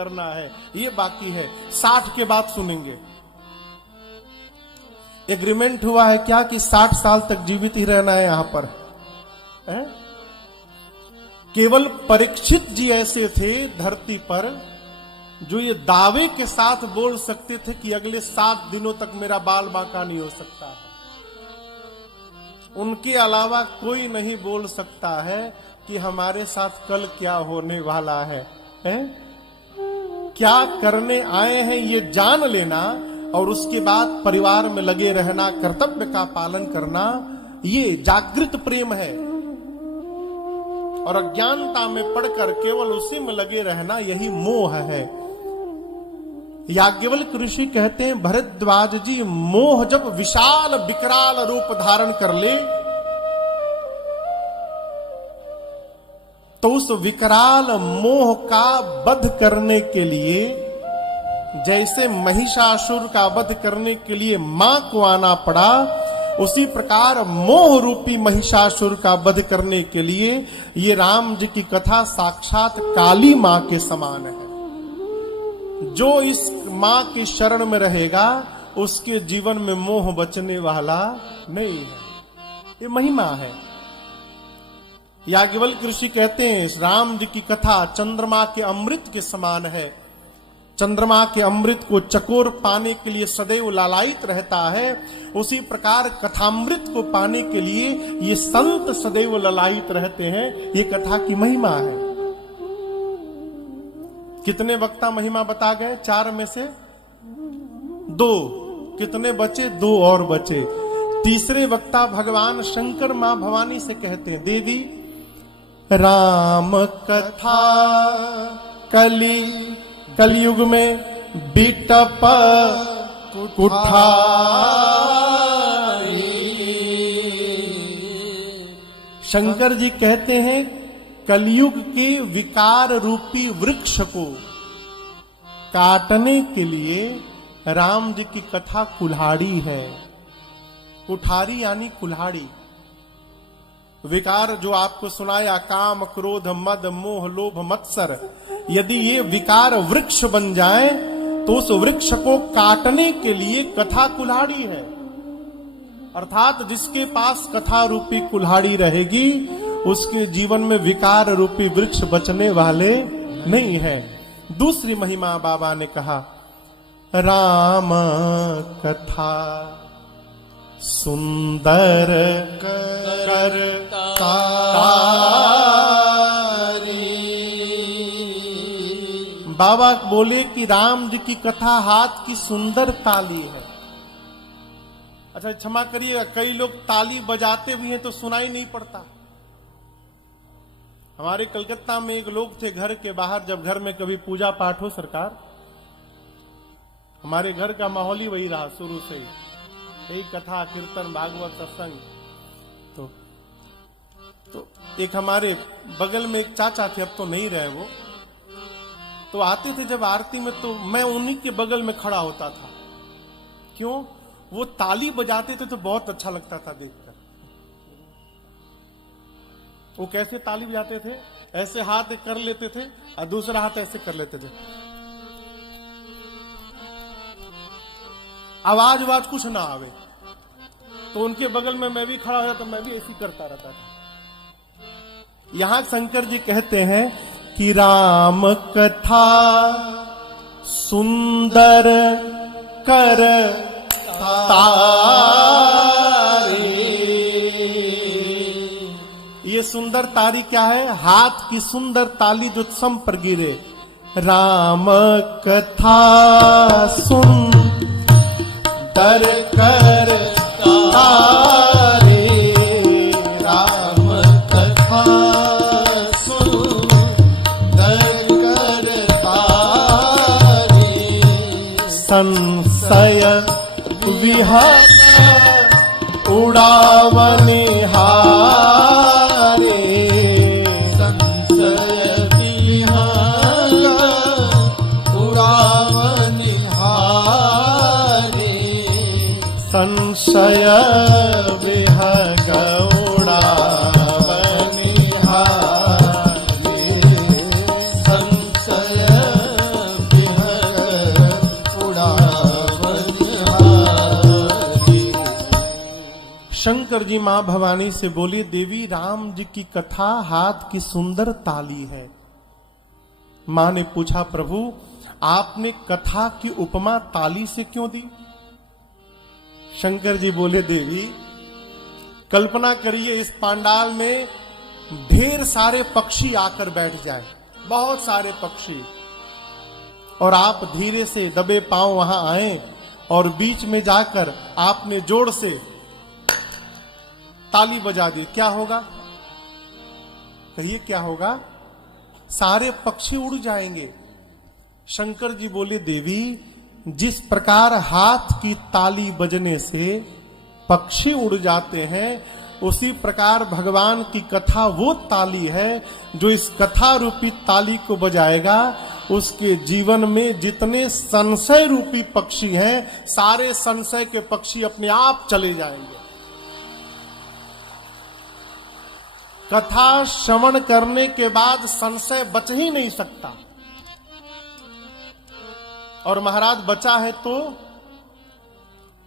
करना है, ये बाकी है। 60 के बाद सुनेंगे। एग्रीमेंट हुआ है क्या कि 60 साल तक जीवित ही रहना है यहां पर है? केवल परीक्षित जी ऐसे थे धरती पर जो ये दावे के साथ बोल सकते थे कि अगले 7 दिनों तक मेरा बाल बांका नहीं हो सकता है। उनके अलावा कोई नहीं बोल सकता है कि हमारे साथ कल क्या होने वाला है? क्या करने आए हैं ये जान लेना और उसके बाद परिवार में लगे रहना, कर्तव्य का पालन करना, ये जागृत प्रेम है। और अज्ञानता में पड़कर केवल उसी में लगे रहना यही मोह है। याज्ञवल्क्य ऋषि कहते हैं, भरद्वाज जी, मोह जब विशाल विकराल रूप धारण कर ले तो उस विकराल मोह का वध करने के लिए, जैसे महिषासुर का वध करने के लिए मां को आना पड़ा, उसी प्रकार मोह रूपी महिषासुर का वध करने के लिए ये राम जी की कथा साक्षात काली मां के समान है। जो इस मां की शरण में रहेगा उसके जीवन में मोह बचने वाला नहीं है। ये महिमा है। याज्ञवल्क्य ऋषि कहते हैं, राम जी की कथा चंद्रमा के अमृत के समान है। चंद्रमा के अमृत को चकोर पाने के लिए सदैव लालायित रहता है, उसी प्रकार कथामृत को पाने के लिए ये संत सदैव लालायित रहते हैं। ये कथा की महिमा है। कितने वक्ता महिमा बता गए? 4 में से 2। कितने बचे? 2 और बचे। तीसरे वक्ता भगवान शंकर मां भवानी से कहते हैं, देवी राम कथा कलयुग में बिटप कुठारी। शंकर जी कहते हैं, कलयुग के विकार रूपी वृक्ष को काटने के लिए राम जी की कथा कुल्हाड़ी है। कुठारी यानी कुल्हाड़ी। विकार जो आपको सुनाया, काम क्रोध मद मोह लोभ मत्सर, यदि ये विकार वृक्ष बन जाए तो उस वृक्ष को काटने के लिए कथा कुल्हाड़ी है। अर्थात जिसके पास कथा रूपी कुल्हाड़ी रहेगी उसके जीवन में विकार रूपी वृक्ष बचने वाले नहीं है। दूसरी महिमा बाबा ने कहा, राम कथा सुंदर करतारी। बाबा बोले कि राम जी की कथा हाथ की सुंदर ताली है। अच्छा क्षमा करिए, कई लोग ताली बजाते भी हैं तो सुनाई नहीं पड़ता। हमारे कलकत्ता में एक लोग थे, घर के बाहर जब घर में कभी पूजा पाठ हो, सरकार हमारे घर का माहौल ही वही रहा शुरू से ही, यही कथा कीर्तन भागवत सत्संग। तो एक हमारे बगल में एक चाचा थे, अब तो नहीं रहे वो, तो आते थे जब आरती में तो मैं उन्हीं के बगल में खड़ा होता था। क्यों? वो ताली बजाते थे तो बहुत अच्छा लगता था देखकर। वो कैसे ताली बजाते थे? ऐसे हाथ कर लेते थे और दूसरा हाथ ऐसे कर लेते थे, आवाज कुछ ना आवे। तो उनके बगल में मैं भी खड़ा हो तो मैं भी ऐसी करता रहता था। यहां शंकर जी कहते हैं कि राम कथा सुंदर कर तारी। ये सुंदर तारी क्या है? हाथ की सुंदर ताली जो सम पर गिरे। राम कथा सुंदर कर तारी, राम कथा सुंदर कर तारी। संशय विहग उड़ावनिहारे, संशय विहग उड़ावनिहारे, संशय विहग उड़ावनिहारे, संशय शंकर जी मां भवानी से बोले, देवी राम जी की कथा हाथ की सुंदर ताली है। मां ने पूछा, प्रभु आपने कथा की उपमा ताली से क्यों दी? शंकर जी बोले, देवी कल्पना करिए इस पांडाल में ढेर सारे पक्षी आकर बैठ जाए, बहुत सारे पक्षी, और आप धीरे से दबे पांव वहां आए और बीच में जाकर आपने जोर से ताली बजा दी, क्या होगा? कहिए क्या होगा? सारे पक्षी उड़ जाएंगे। शंकर जी बोले, देवी जिस प्रकार हाथ की ताली बजने से पक्षी उड़ जाते हैं, उसी प्रकार भगवान की कथा वो ताली है जो इस कथा रूपी ताली को बजाएगा, उसके जीवन में जितने संशय रूपी पक्षी हैं, सारे संशय के पक्षी अपने आप चले जाएंगे। कथा श्रवण करने के बाद संशय बच ही नहीं सकता, और महाराज बचा है तो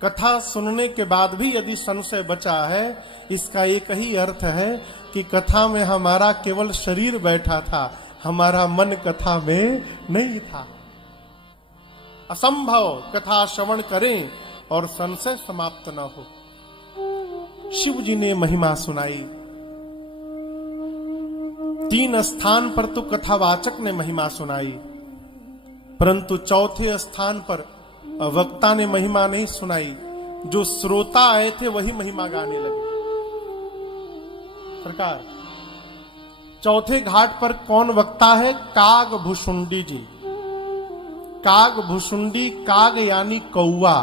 कथा सुनने के बाद भी यदि संशय बचा है, इसका एक ही अर्थ है कि कथा में हमारा केवल शरीर बैठा था, हमारा मन कथा में नहीं था। असंभव कथा श्रवण करें और संशय समाप्त न हो। शिव जी ने महिमा सुनाई। 3 स्थान पर तो कथावाचक ने महिमा सुनाई, परंतु चौथे स्थान पर वक्ता ने महिमा नहीं सुनाई। जो श्रोता आए थे वही महिमा गाने लगे। सरकार, चौथे घाट पर कौन वक्ता है? काग भुसुंडी जी। काग भुसुंडी, काग यानी कौवा।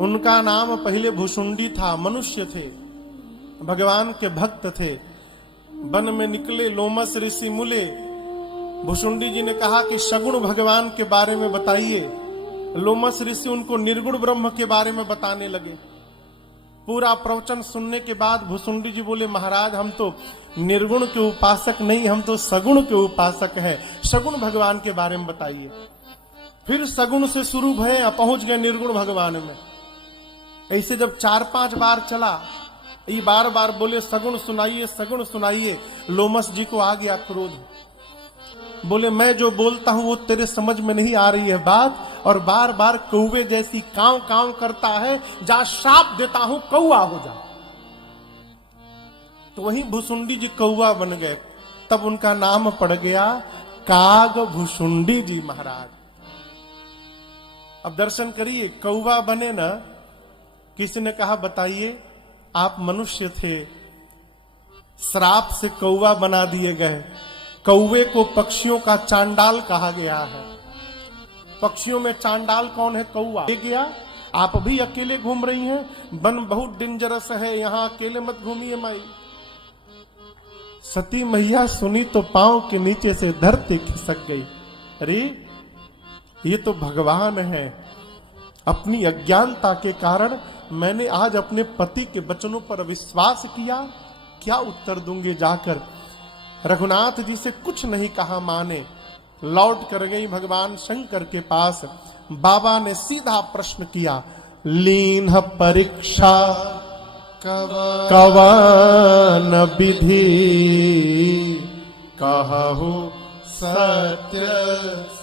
उनका नाम पहले भुसुंडी था, मनुष्य थे, भगवान के भक्त थे। वन में निकले लोमस ऋषि मुले, भुसुंडी जी ने कहा कि सगुण भगवान के बारे में बताइए। लोमस ऋषि उनको निर्गुण ब्रह्म के बारे में बताने लगे। पूरा प्रवचन सुनने के बाद भुसुंडी जी बोले, महाराज हम तो निर्गुण के उपासक नहीं, हम तो सगुण के उपासक हैं, सगुण भगवान के बारे में बताइए। फिर सगुण से शुरू भये, पहुंच गए निर्गुण भगवान में। ऐसे जब 4-5 बार चला, ये बार बार बोले सगुण सुनाइए, सगुण सुनाइए। लोमस जी को आ गया क्रोध, बोले मैं जो बोलता हूं वो तेरे समझ में नहीं आ रही है बात, और बार बार कौवे जैसी कांव कांव करता है, जा श्राप देता हूं कौवा हो जा। तो वहीं भुसुंडी जी कौवा बन गए। तब उनका नाम पड़ गया काग भुसुंडी जी महाराज। अब दर्शन करिए, कौवा बने ना। किसी ने कहा बताइए, आप मनुष्य थे, श्राप से कौवा बना दिए गए। कौवे को पक्षियों का चांडाल कहा गया है। पक्षियों में चांडाल कौन है? कौवा। गया, आप भी अकेले घूम रही हैं, वन बहुत डेंजरस है, यहां अकेले मत घूमिए माई। सती मैया सुनी तो पांव के नीचे से धरती खिसक गई। अरे ये तो भगवान है। अपनी अज्ञानता के कारण मैंने आज अपने पति के वचनों पर विश्वास किया, क्या उत्तर दूंगी जाकर? रघुनाथ जी से कुछ नहीं कहा मां ने, लौट कर गई भगवान शंकर के पास। बाबा ने सीधा प्रश्न किया, लीन परीक्षा कवन विधि, कहु सत्य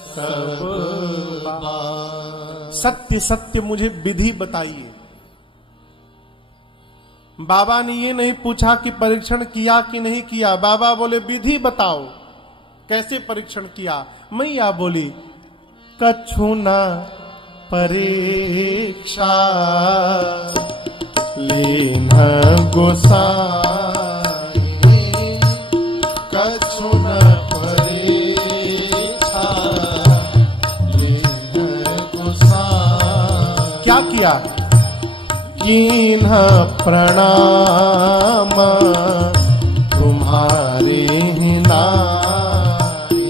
सब बात। सत्य सत्य मुझे विधि बताइए। बाबा ने ये नहीं पूछा कि परीक्षण किया कि नहीं किया, बाबा बोले विधि बताओ, कैसे परीक्षण किया? मैया बोली, कछु न परीक्षा लीन गोसाई, कछु न परीक्षा लीन गोसाई। क्या किया? कीन्ह प्रणाम तुम्हारी ही नाई,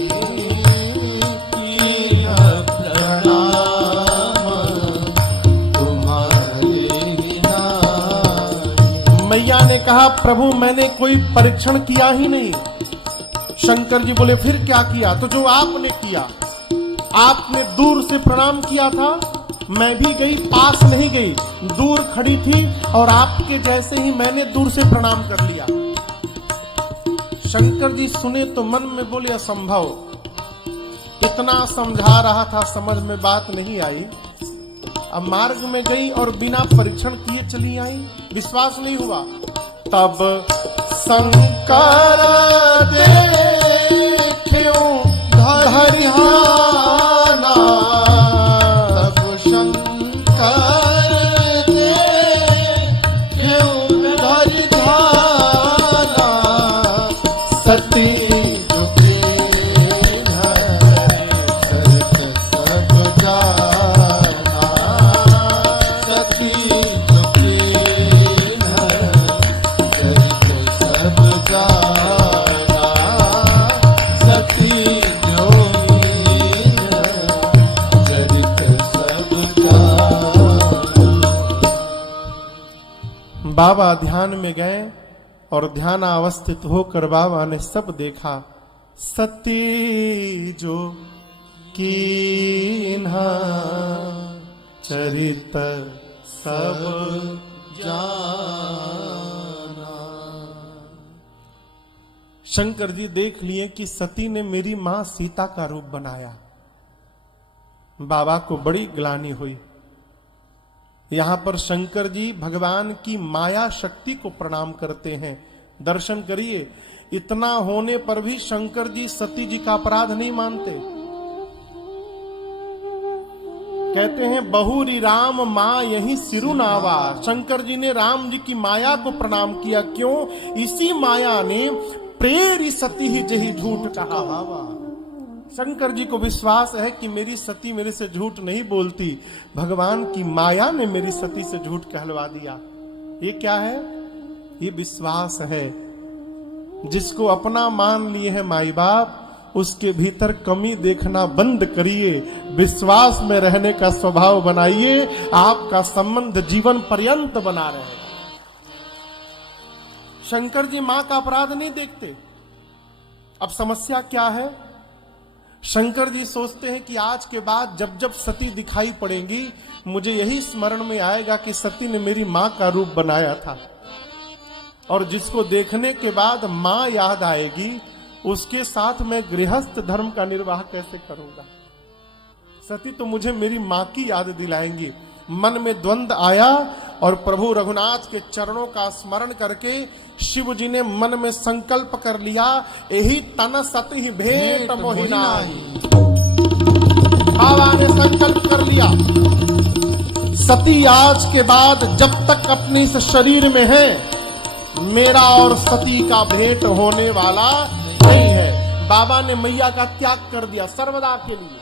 कीन्ह प्रणाम तुम्हारी ही नाई। मैया ने कहा, प्रभु मैंने कोई परीक्षण किया ही नहीं। शंकर जी बोले, फिर क्या किया? तो जो आपने किया, आपने दूर से प्रणाम किया था, मैं भी गई, पास नहीं गई, दूर खड़ी थी और आपके जैसे ही मैंने दूर से प्रणाम कर लिया। शंकर जी सुने तो मन में बोले असंभव, इतना समझा रहा था, समझ में बात नहीं आई। अब मार्ग में गई और बिना परीक्षण किए चली आई, विश्वास नहीं हुआ। तब शंकर देखियो धरिहाना, तब शंकर देखियो धरिहाना, सती बाबा ध्यान में गए और ध्यानावस्थित होकर बाबा ने सब देखा। सती जो कीन्हा चरित सब जाना। शंकर जी देख लिए कि सती ने मेरी मां सीता का रूप बनाया। बाबा को बड़ी ग्लानि हुई। यहां पर शंकर जी भगवान की माया शक्ति को प्रणाम करते हैं। दर्शन करिए, इतना होने पर भी शंकर जी सती जी का अपराध नहीं मानते। कहते हैं बहुरी राम मां यही सिरुनावा। शंकर जी ने राम जी की माया को प्रणाम किया। क्यों? इसी माया ने प्रेरी सती ही जही झूठ कहा हवा। शंकर जी को विश्वास है कि मेरी सती मेरे से झूठ नहीं बोलती, भगवान की माया ने मेरी सती से झूठ कहलवा दिया। ये क्या है? ये विश्वास है। जिसको अपना मान लिए है माई बाप, उसके भीतर कमी देखना बंद करिए, विश्वास में रहने का स्वभाव बनाइए, आपका संबंध जीवन पर्यंत बना रहेगा। शंकर जी मां का अपराध नहीं देखते। अब समस्या क्या है? शंकर जी सोचते हैं कि आज के बाद जब जब सती दिखाई पड़ेंगी, मुझे यही स्मरण में आएगा कि सती ने मेरी मां का रूप बनाया था, और जिसको देखने के बाद मां याद आएगी, उसके साथ मैं गृहस्थ धर्म का निर्वाह कैसे करूंगा? सती तो मुझे मेरी मां की याद दिलाएंगी। मन में द्वंद आया और प्रभु रघुनाथ के चरणों का स्मरण करके शिव जी ने मन में संकल्प कर लिया, यही तन सती ही भेंट मोहिनाई। बाबा ने संकल्प कर लिया, सती आज के बाद जब तक अपने इस शरीर में है, मेरा और सती का भेंट होने वाला नहीं है। बाबा ने मैया का त्याग कर दिया सर्वदा के लिए।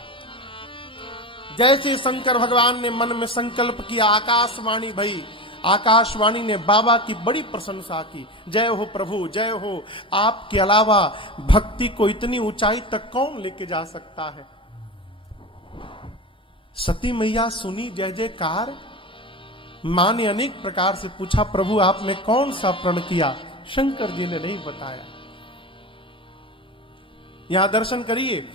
जैसे शंकर भगवान ने मन में संकल्प किया, आकाशवाणी भई। आकाशवाणी ने बाबा की बड़ी प्रशंसा की। जय हो प्रभु, जय हो। आपके अलावा भक्ति को इतनी ऊंचाई तक कौन लेके जा सकता है? सती मैया सुनी जय जयकार। मां ने अनेक प्रकार से पूछा, प्रभु आपने कौन सा प्रण किया? शंकर जी ने नहीं बताया। यहां दर्शन करिए,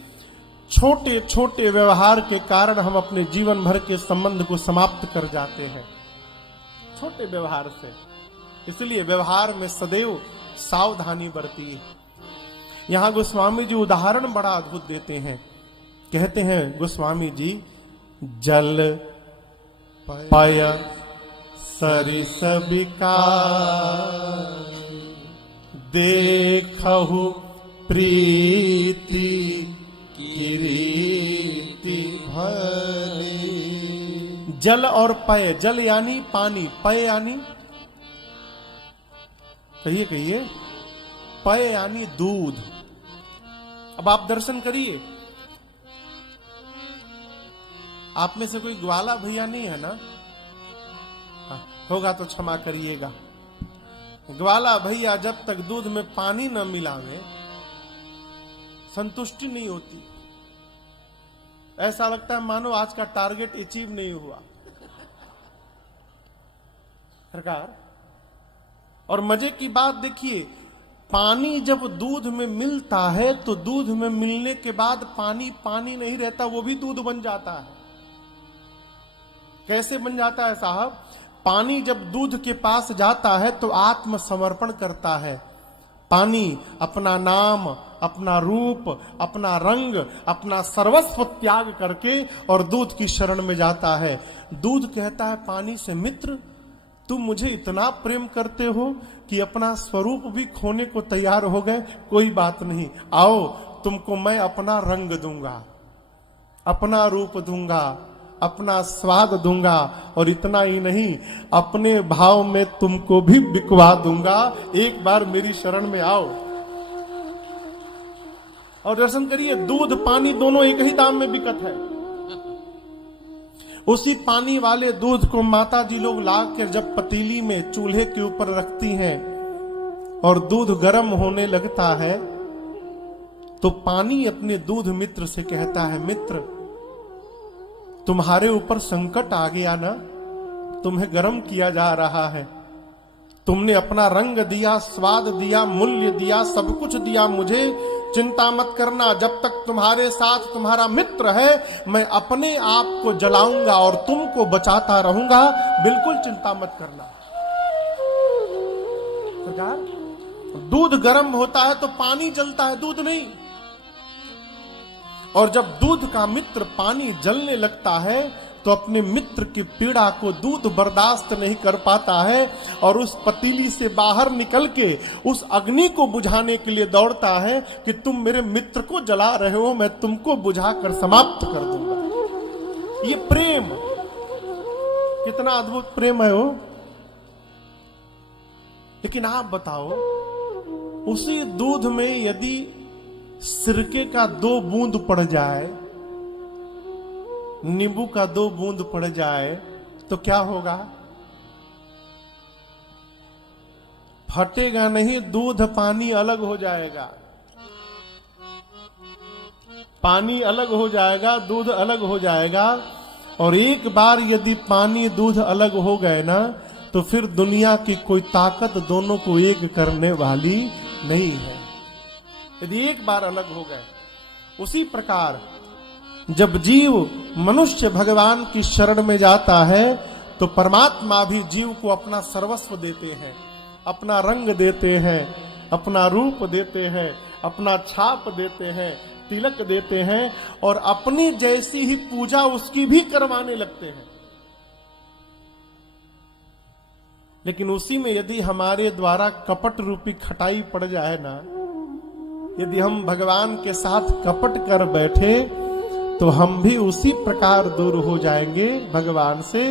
छोटे छोटे व्यवहार के कारण हम अपने जीवन भर के संबंध को समाप्त कर जाते हैं, छोटे व्यवहार से। इसलिए व्यवहार में सदैव सावधानी बरतिए। यहां गोस्वामी जी उदाहरण बड़ा अद्भुत देते हैं। कहते हैं गोस्वामी जी, जल पय सरिस विकार, देखहु प्रीति किरीति भरी। जल और पय, जल यानी पानी, पय यानी, कहिए कहिए, पय यानी दूध। अब आप दर्शन करिए, आप में से कोई ग्वाला भैया नहीं है ना? होगा तो क्षमा करिएगा। ग्वाला भैया जब तक दूध में पानी न मिलावे संतुष्टि नहीं होती। ऐसा लगता है मानो आज का टारगेट अचीव नहीं हुआ सरकार। और मजे की बात देखिए, पानी जब दूध में मिलता है तो दूध में मिलने के बाद पानी पानी नहीं रहता, वो भी दूध बन जाता है। कैसे बन जाता है साहब? पानी जब दूध के पास जाता है तो आत्मसमर्पण करता है। पानी अपना नाम, अपना रूप, अपना रंग, अपना सर्वस्व त्याग करके और दूध की शरण में जाता है। दूध कहता है पानी से, मित्र तुम मुझे इतना प्रेम करते हो कि अपना स्वरूप भी खोने को तैयार हो गए। कोई बात नहीं, आओ तुमको मैं अपना रंग दूंगा, अपना रूप दूंगा, अपना स्वाद दूंगा, और इतना ही नहीं अपने भाव में तुमको भी बिकवा दूंगा। एक बार मेरी शरण में आओ और दर्शन करिए। दूध पानी दोनों एक ही दाम में बिकत है। उसी पानी वाले दूध को माता जी लोग लाकर जब पतीली में चूल्हे के ऊपर रखती हैं और दूध गर्म होने लगता है तो पानी अपने दूध मित्र से कहता है, मित्र तुम्हारे ऊपर संकट आ गया ना, तुम्हें गर्म किया जा रहा है, तुमने अपना रंग दिया, स्वाद दिया, मूल्य दिया, सब कुछ दिया मुझे, चिंता मत करना, जब तक तुम्हारे साथ तुम्हारा मित्र है मैं अपने आप को जलाऊंगा और तुमको बचाता रहूंगा, बिल्कुल चिंता मत करना। सरकार, दूध गर्म होता है तो पानी जलता है, दूध नहीं। और जब दूध का मित्र पानी जलने लगता है तो अपने मित्र की पीड़ा को दूध बर्दाश्त नहीं कर पाता है और उस पतीली से बाहर निकल के उस अग्नि को बुझाने के लिए दौड़ता है कि तुम मेरे मित्र को जला रहे हो, मैं तुमको बुझाकर समाप्त कर दूंगा। ये प्रेम, कितना अद्भुत प्रेम है वो। लेकिन आप बताओ, उसी दूध में यदि सिरके का 2 बूंद पड़ जाए, नींबू का 2 बूंद पड़ जाए तो क्या होगा? फटेगा नहीं, दूध पानी अलग हो जाएगा, पानी अलग हो जाएगा, दूध अलग हो जाएगा। और एक बार यदि पानी दूध अलग हो गए ना तो फिर दुनिया की कोई ताकत दोनों को एक करने वाली नहीं है, यदि एक बार अलग हो गए। उसी प्रकार जब जीव मनुष्य भगवान की शरण में जाता है तो परमात्मा भी जीव को अपना सर्वस्व देते हैं, अपना रंग देते हैं, अपना रूप देते हैं, अपना छाप देते हैं, तिलक देते हैं और अपनी जैसी ही पूजा उसकी भी करवाने लगते हैं। लेकिन उसी में यदि हमारे द्वारा कपट रूपी खटाई पड़ जाए ना, यदि हम भगवान के साथ कपट कर बैठे तो हम भी उसी प्रकार दूर हो जाएंगे भगवान से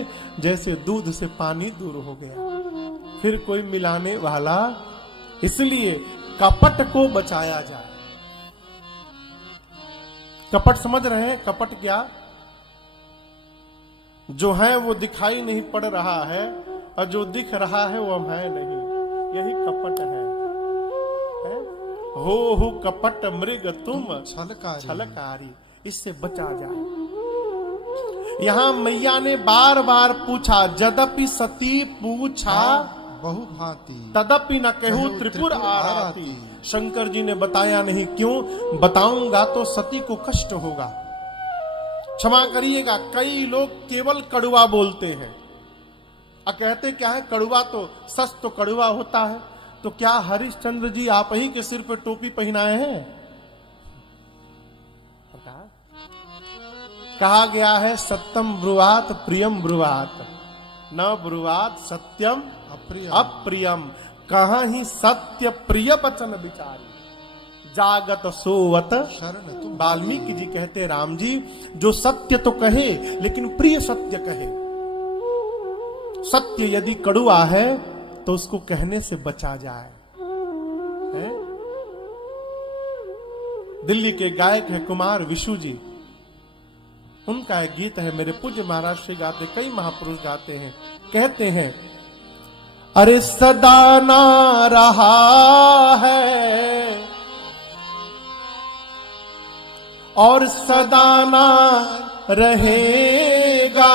जैसे दूध से पानी दूर हो गया, फिर कोई मिलाने वाला। इसलिए कपट को बचाया जाए। कपट समझ रहे हैं? कपट क्या? जो है वो दिखाई नहीं पड़ रहा है और जो दिख रहा है वो है नहीं, यही कपट है? हो कपट मृग तुम छलकारी, इससे बचा जाए। यहां मैया ने बार बार पूछा, यद्यपि सती पूछा बहुभांति तदपि न कहूं त्रिपुर आराती। शंकर जी ने बताया नहीं, क्यों? बताऊंगा तो सती को कष्ट होगा। क्षमा करिएगा, कई लोग केवल कड़वा बोलते हैं और कहते क्या है, कड़वा तो सच तो कड़वा होता है। तो क्या हरिश्चंद्र जी आप ही के सिर पर टोपी पहनाए हैं? कहा गया है सत्यम ब्रुवात प्रियम ब्रुवात, न ब्रुवात सत्यम अप्रियम। कहाँ ही सत्य प्रिय वचन विचारी, जागत सोवत शरण। वाल्मीकि जी कहते, राम जी जो सत्य तो कहे लेकिन प्रिय सत्य कहे। सत्य यदि कड़ुआ है तो उसको कहने से बचा जाए। दिल्ली के गायक है कुमार विशु जी, उनका एक गीत है, मेरे पूज्य महाराज श्री गाते, कई महापुरुष गाते हैं, कहते हैं, अरे सदा ना रहा है और सदा ना रहेगा,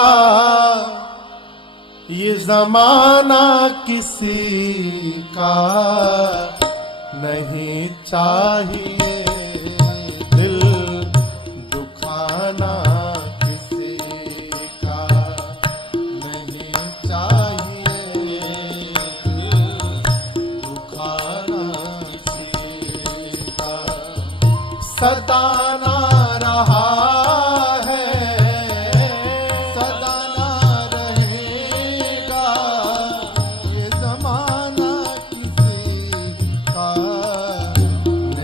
ये जमाना किसी का नहीं चाहिए, दिल दुखाना किसी का सदा ना रहा है, सदा ना रहेगा, ये जमाना किसी का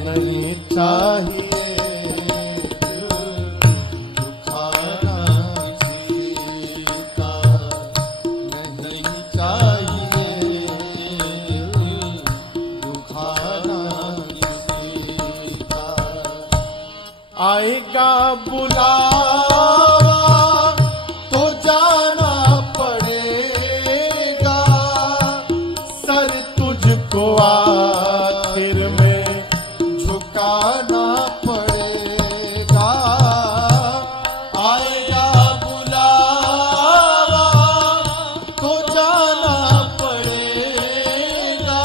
नहीं चाहिए दुखाना किसी का, नहीं चाहिए दुखाना किसी का। आएगा बुलावा तो जाना पड़ेगा, सर तुझको आखिर में झुकाना पड़ेगा। आएगा बुलावा तो जाना पड़ेगा,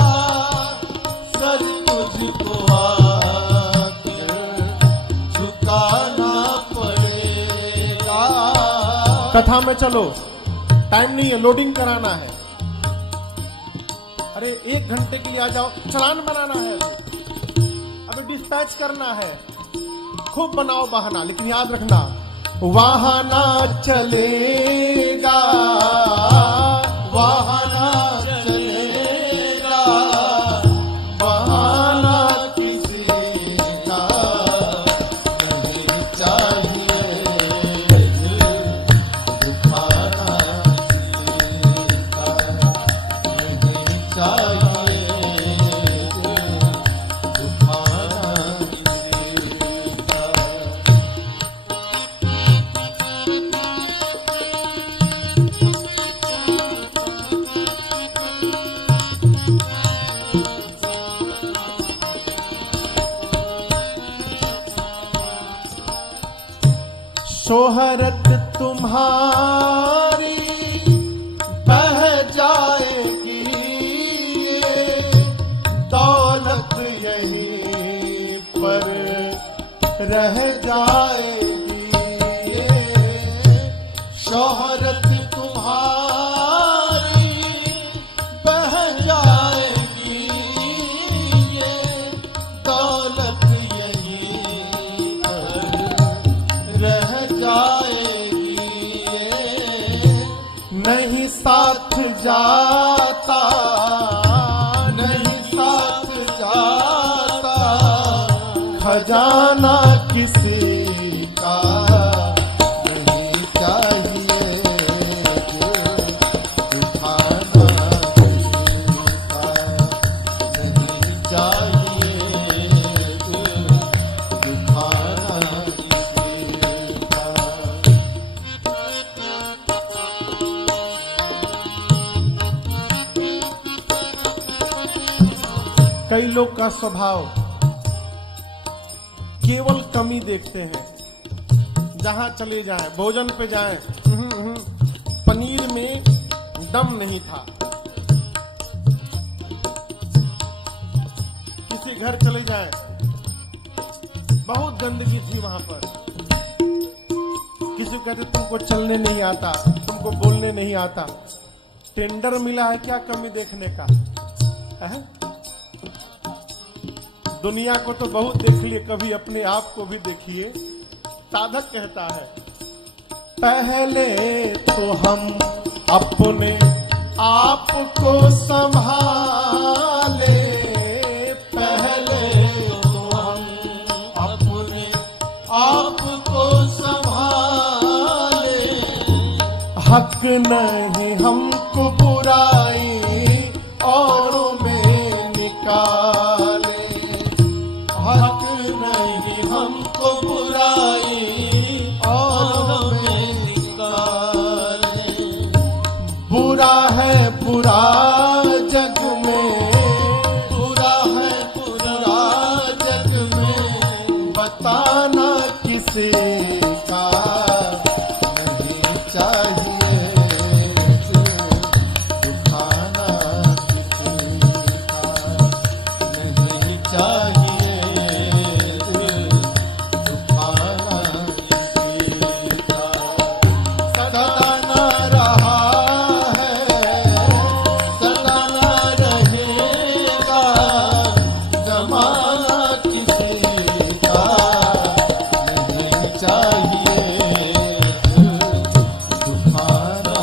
सर तुझको आखिर झुकाना पड़ेगा। कथा में चलो, टाइम नहीं है, लोडिंग कराना है। अरे 1 घंटे के लिए आ जाओ, चालान बनाना है, अभी डिस्पैच करना है। खूब बनाओ बहाना, लेकिन याद रखना वहां ना चलेगा, वहाँ ना चलेगा, बहाना किसी का नहीं चाहिए दुखाना किसी का, नहीं चाहिए दुखाना किसी का। शोहरत तुम्हारी बह जाएगी, दौलत यहीं पर रह जाएगी। शोहरत तुम्हारी बह जाएगी, ये दौलत यहीं पर रह जाएगी। नहीं साथ जाता, नहीं साथ जाता, खजाना किसी का नहीं चाहिए दुखाना किसी का, नहीं चाहिए दुखाना किसी का। कई लोग का स्वभाव केवल कमी देखते हैं। जहां चले जाएं, भोजन पे जाएं, पनीर में दम नहीं था। किसी घर चले जाएं, बहुत गंदगी थी वहां पर। किसी को कहते तुमको चलने नहीं आता, तुमको बोलने नहीं आता। टेंडर मिला है क्या कमी देखने का है? दुनिया को तो बहुत देख लिए, कभी अपने आप को भी देखिए। साधक कहता है पहले तो हम अपने आप को संभाले, पहले तो हम अपने आप को संभाले, हक नहीं हमको बुराई औरों में निकाले। हक नहीं हमको बुराई और में निकाले। बुरा है बुरा जग में, बुरा है बुरा जग में, बताना किसी का नहीं चाहिए दुखाना दुखाना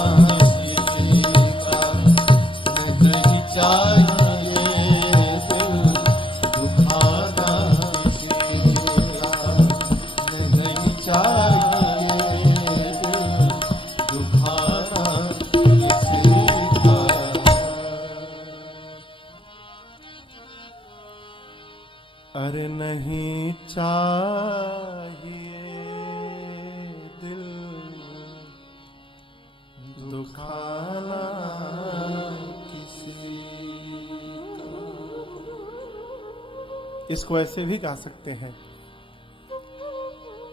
किसी का नहीं चाहिए, दिल दुखाना किसी का नहीं चाहिए, दिल दुखाना किसी का। अरे नहीं चाहिए दिल दुखाना किसी का। इसको ऐसे भी गा सकते हैं,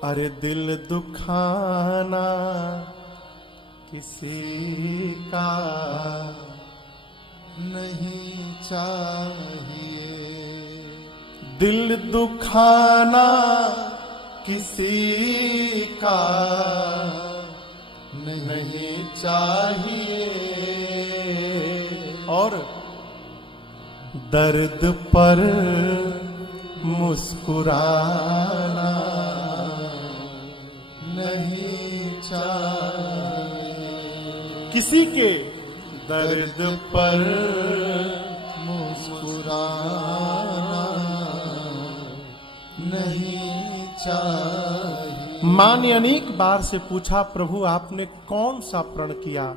अरे दिल दुखाना किसी का नहीं चाहिए, दिल दुखाना किसी का नहीं चाहिए, और दर्द पर मुस्कुराना नहीं चाहिए, किसी के दर्द पर मुस्कुराना नहीं चाहिए। मां ने अनेक बार से पूछा, प्रभु आपने कौन सा प्रण किया?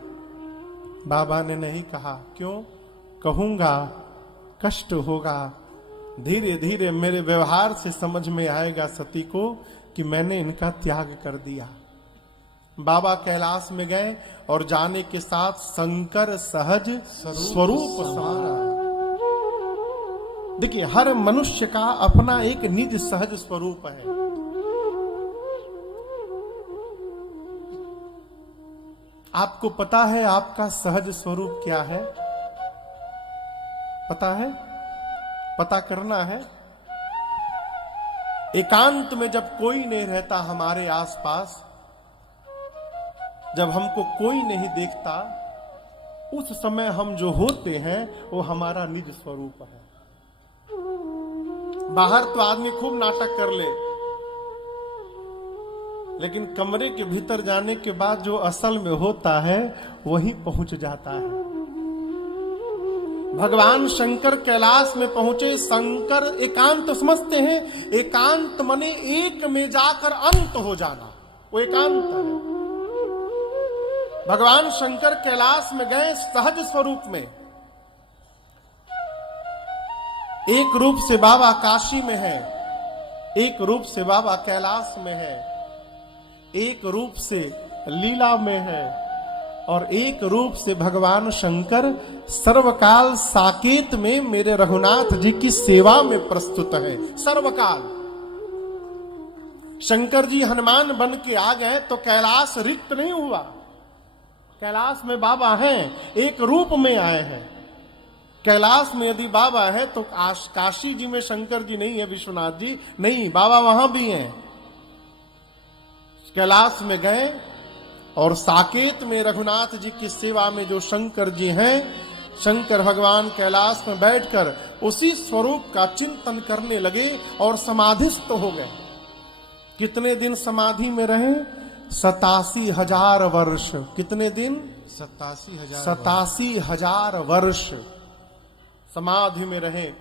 बाबा ने नहीं कहा। क्यों? कहूंगा कष्ट होगा, धीरे धीरे मेरे व्यवहार से समझ में आएगा सती को कि मैंने इनका त्याग कर दिया। बाबा कैलाश में गए और जाने के साथ शंकर सहज स्वरूप समारा। देखिए, हर मनुष्य का अपना एक निज सहज स्वरूप है। आपको पता है आपका सहज स्वरूप क्या है? पता है? पता करना है। एकांत में जब कोई नहीं रहता हमारे आसपास, जब हमको कोई नहीं देखता, उस समय हम जो होते हैं वो हमारा निज स्वरूप है। बाहर तो आदमी खूब नाटक कर ले, लेकिन कमरे के भीतर जाने के बाद जो असल में होता है वही पहुंच जाता है। भगवान शंकर कैलाश में पहुंचे। शंकर एकांत समझते हैं, एकांत मने एक में जाकर अंत हो जाना, वो एकांत है। भगवान शंकर कैलाश में गए सहज स्वरूप में। एक रूप से बाबा काशी में है, एक रूप से बाबा कैलाश में है, एक रूप से लीला में है, और एक रूप से भगवान शंकर सर्वकाल साकेत में मेरे रघुनाथ जी की सेवा में प्रस्तुत है। सर्वकाल शंकर जी हनुमान बन के आ गए तो कैलाश रिक्त नहीं हुआ। कैलाश में बाबा हैं, एक रूप में आए हैं। कैलाश में यदि बाबा है तो काशी जी में शंकर जी नहीं है, विश्वनाथ जी नहीं, बाबा वहां भी हैं। कैलाश में गए और साकेत में रघुनाथ जी की सेवा में जो शंकर जी हैं, शंकर भगवान कैलाश में बैठकर उसी स्वरूप का चिंतन करने लगे और समाधिस्थ हो गए। कितने दिन समाधि में रहे? 87,000 वर्ष। कितने दिन? 87,000 वर्ष समाधि में रहे।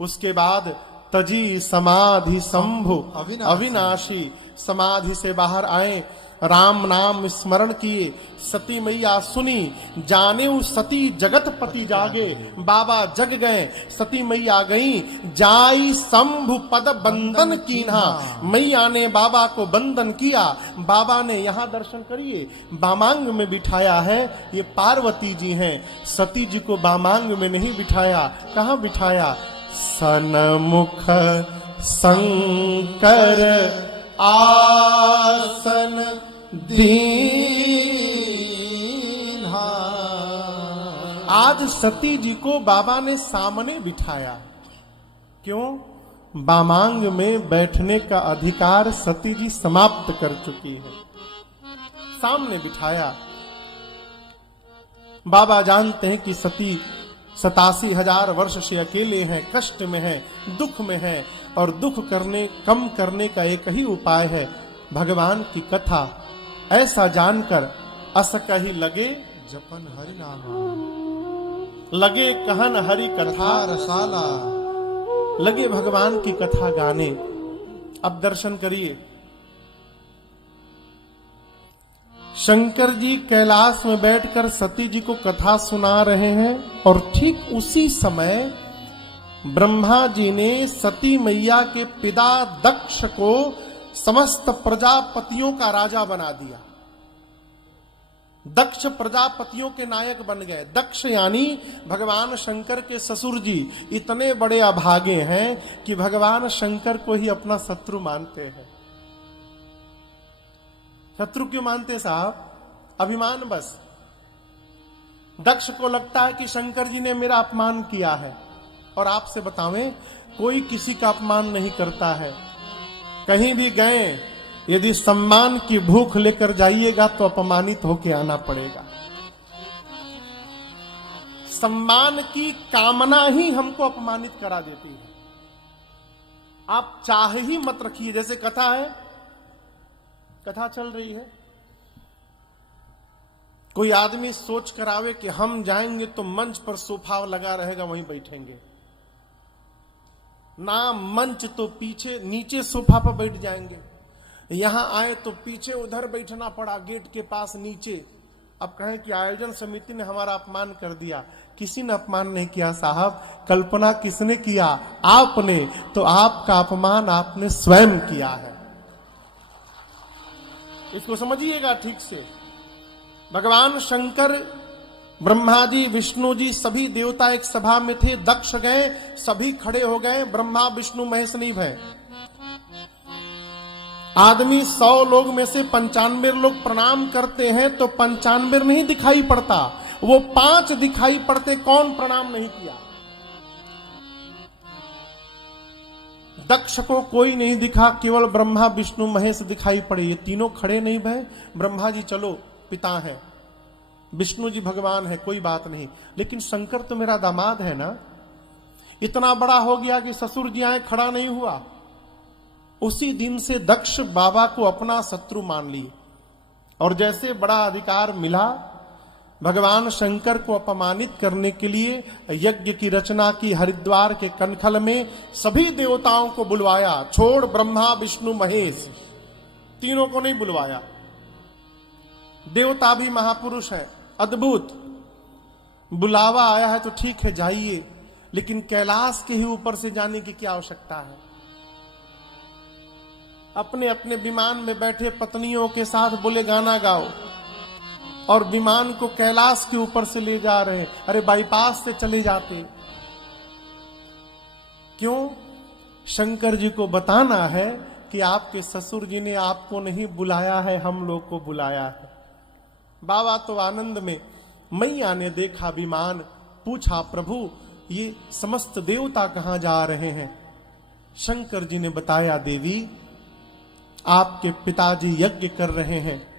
उसके बाद तजी समाधि शंभु अविनाशी, समाधि से बाहर आए, राम नाम स्मरण किए। सती मैया सुनी, जाने सती जगतपति जागे। बाबा जग गए, सती मैया गई, जाई शंभु पद बंधन कीन्हा। मैया ने बाबा को बंधन किया। बाबा ने यहाँ दर्शन करिए, बामांग में बिठाया है। ये पार्वती जी हैं, सती जी को बामांग में नहीं बिठाया। कहाँ बिठाया? सनमुख शंकर आसन दीन्हा। आज सती जी को बाबा ने सामने बिठाया। क्यों? बामांग में बैठने का अधिकार सती जी समाप्त कर चुकी है, सामने बिठाया। बाबा जानते हैं कि सती 87,000 वर्ष से अकेले हैं, कष्ट में हैं, दुख में हैं, और दुख कम करने का एक ही उपाय है, भगवान की कथा ऐसा जानकर अस कही लगे जपन हरि नाम लगे कहन हरि कथा कथा रसाला लगे भगवान की कथा गाने। अब दर्शन करिए, शंकर जी कैलाश में बैठकर सती जी को कथा सुना रहे हैं और ठीक उसी समय ब्रह्मा जी ने सती मैया के पिता दक्ष को समस्त प्रजापतियों का राजा बना दिया। दक्ष प्रजापतियों के नायक बन गए। दक्ष यानी भगवान शंकर के ससुर जी इतने बड़े अभागे हैं कि भगवान शंकर को ही अपना शत्रु मानते हैं। शत्रु क्यों मानते साहब? अभिमान बस। दक्ष को लगता है कि शंकर जी ने मेरा अपमान किया है। और आपसे बतावें, कोई किसी का अपमान नहीं करता है। कहीं भी गए, यदि सम्मान की भूख लेकर जाइएगा तो अपमानित होकर आना पड़ेगा। सम्मान की कामना ही हमको अपमानित करा देती है। आप चाह ही मत रखिए। जैसे कथा है, कथा चल रही है, कोई आदमी सोच कर आवे कि हम जाएंगे तो मंच पर सोफा लगा रहेगा, वहीं बैठेंगे ना, मंच तो पीछे नीचे सोफा पर बैठ जाएंगे। यहां आए तो पीछे उधर बैठना पड़ा, गेट के पास नीचे। अब कहें कि आयोजन समिति ने हमारा अपमान कर दिया। किसी ने अपमान नहीं किया साहब। कल्पना किसने किया? आपने। तो आपका अपमान आपने स्वयं किया है। इसको समझिएगा ठीक से। भगवान शंकर, ब्रह्मा जी, विष्णु जी, सभी देवता एक सभा में थे। दक्ष गए, सभी खड़े हो गए, ब्रह्मा विष्णु महेश नहीं भय। आदमी 100 लोग में से 95 लोग प्रणाम करते हैं तो 95 नहीं दिखाई पड़ता, वो 5 दिखाई पड़ते। कौन प्रणाम नहीं किया? दक्ष को कोई नहीं दिखा, केवल ब्रह्मा विष्णु महेश दिखाई पड़े। ये तीनों खड़े नहीं भय। ब्रह्मा जी चलो पिता है, विष्णु जी भगवान है, कोई बात नहीं, लेकिन शंकर तो मेरा दामाद है ना। इतना बड़ा हो गया कि ससुर जी आए, खड़ा नहीं हुआ। उसी दिन से दक्ष बाबा को अपना शत्रु मान लिए और जैसे बड़ा अधिकार मिला, भगवान शंकर को अपमानित करने के लिए यज्ञ की रचना की। हरिद्वार के कनखल में सभी देवताओं को बुलवाया, छोड़ ब्रह्मा विष्णु महेश, तीनों को नहीं बुलवाया। देवता भी महापुरुष है, अद्भुत। बुलावा आया है तो ठीक है, जाइए, लेकिन कैलाश के ही ऊपर से जाने की क्या आवश्यकता है? अपने अपने विमान में बैठे पत्नियों के साथ बोले गाना गाओ, और विमान को कैलाश के ऊपर से ले जा रहे हैं। अरे बाईपास से चले जाते। क्यों? शंकर जी को बताना है कि आपके ससुर जी ने आपको नहीं बुलाया है, हम लोग को बुलाया है। बाबा तो आनंद में। मैया ने देखा विमान, पूछा प्रभु ये समस्त देवता कहां जा रहे हैं? शंकर जी ने बताया, देवी आपके पिताजी यज्ञ कर रहे हैं,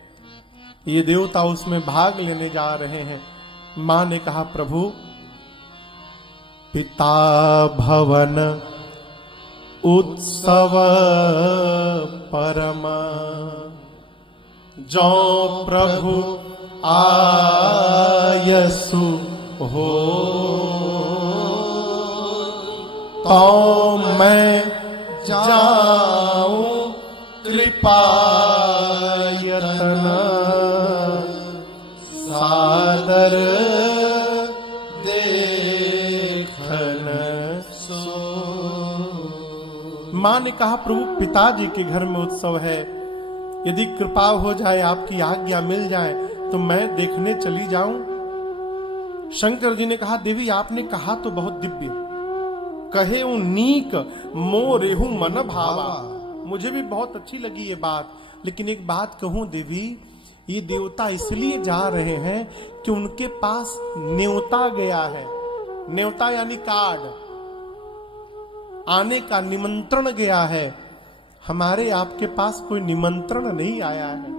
ये देवता उसमें भाग लेने जा रहे हैं। मां ने कहा, प्रभु पिता भवन उत्सव परम, जो प्रभु आयसु हो, तो मैं जाऊं कृपायतन, सादर देखन सो। मां ने कहा, प्रभु पिताजी के घर में उत्सव है, यदि कृपा हो जाए, आपकी आज्ञा मिल जाए तो मैं देखने चली जाऊं। शंकर जी ने कहा, देवी आपने कहा तो बहुत दिव्य, कहे नीक मोरेहु मन भावा। मुझे भी बहुत अच्छी लगी ये बात, लेकिन एक बात कहूं देवी, ये देवता इसलिए जा रहे हैं कि उनके पास न्योता गया है। न्योता यानी कार्ड, आने का निमंत्रण गया है। हमारे आपके पास कोई निमंत्रण नहीं आया है।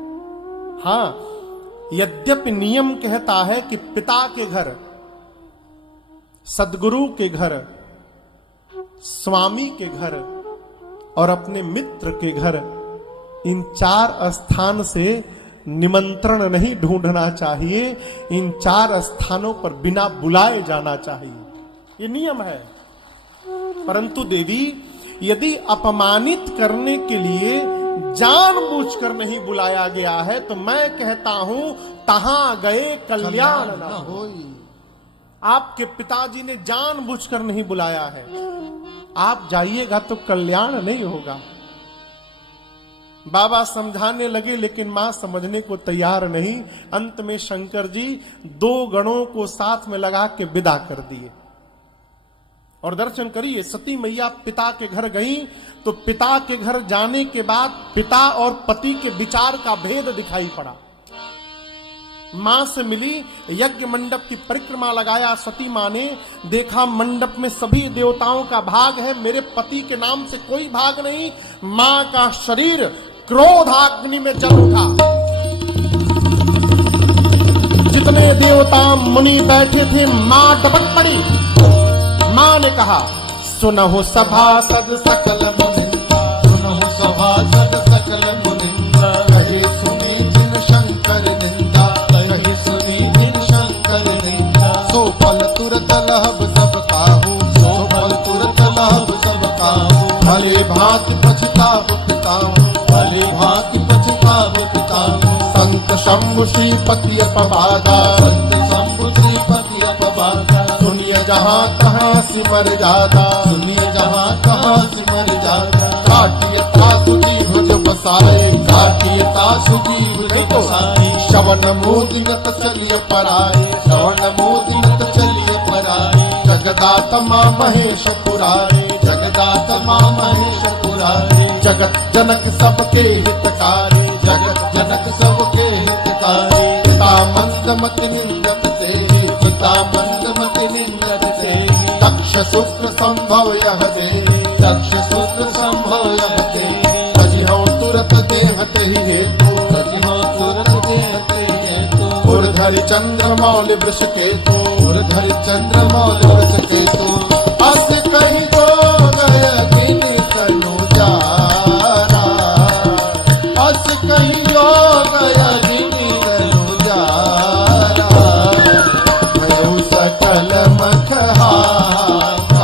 हां, यद्यपि नियम कहता है कि पिता के घर, सदगुरु के घर, स्वामी के घर और अपने मित्र के घर इन 4 स्थान से निमंत्रण नहीं ढूंढना चाहिए, इन 4 स्थानों पर बिना बुलाए जाना चाहिए, ये नियम है। परंतु देवी, यदि अपमानित करने के लिए जानबूझकर नहीं बुलाया गया है तो मैं कहता हूं तहां गए कल्याण न होई। आपके पिताजी ने जानबूझकर नहीं बुलाया है, आप जाइएगा तो कल्याण नहीं होगा। बाबा समझाने लगे लेकिन मां समझने को तैयार नहीं। अंत में शंकर जी 2 गणों को साथ में लगा के विदा कर दिए। और दर्शन करिए, सती मैया पिता के घर गई तो पिता के घर जाने के बाद पिता और पति के विचार का भेद दिखाई पड़ा। मां से मिली, यज्ञ मंडप की परिक्रमा लगाया। सती मां ने देखा मंडप में सभी देवताओं का भाग है, मेरे पति के नाम से कोई भाग नहीं। मां का शरीर क्रोधाग्नि में जल उठा। जितने देवता मुनि बैठे थे मां डपट पड़ी। मां ने कहा, सुनहु सभासद सकल मुनिंदा, सुनहु सभासद सकल मुनिंदा, कहे सुनी जिन शंकर निंदा, कहे सुनी जिन शंकर निंदा। सो फल तुरत लहब सब काहू, सो फल तुरत लहब सब काहू। भले भांति पछताव पिताहू, भले भांति पछताव पिताहू। संत शंभु श्रीपति अपवादा, संत शंभु श्रीपति अपवादा। सुनिए जहाँ कहाँ सिमर जाता, सुनिए जहाँ कहाँ सिमर जाता। काटिए तासुजी भुज बसाए, काटिए तासुजी भुज बसाए। श्रवण मोदिनत चलिए पराए, श्रवण मोदिनत चलिए पराए। जगदात मां महेश पुराए, जगदात मां महेश पुराए। जगत जनक सबके हितकारी, जगत जनक सबके हितकारी। पिता मंदमति निंदक तेहि, पिता मंदमति निंदक तेहि। दक्ष शुक्र संभव यह देहि, दक्ष शुक्र संभव यह देहि। तजिहौ तुरत देह तेहि हेतु, तजिहौ तुरत देह तेहि हेतु। उर्धरि चंद्र मौलि वृष केतु, उर्धरि चंद्र मौलि वृष केतु। अस कहि तो गय किनि तनु जारा, अस कहि तो गय किनि तनु जारा। भयउ सकल मख हाहाकारा,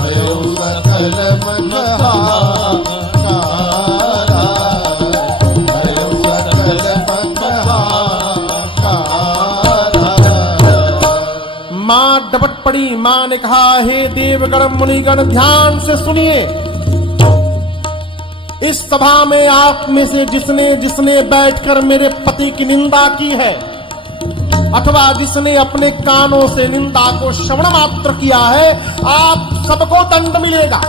भयउ सकल मख हाहाकारा, भयउ सकल मख हाहाकारा। मां डपट पड़ी। मां ने कहा, हे देवगण मुनिगण ध्यान से सुनिए, इस सभा में आप में से जिसने जिसने बैठकर मेरे पति की निंदा की है अथवा जिसने अपने कानों से निंदा को श्रवण मात्र किया है, आप सबको दंड मिलेगा।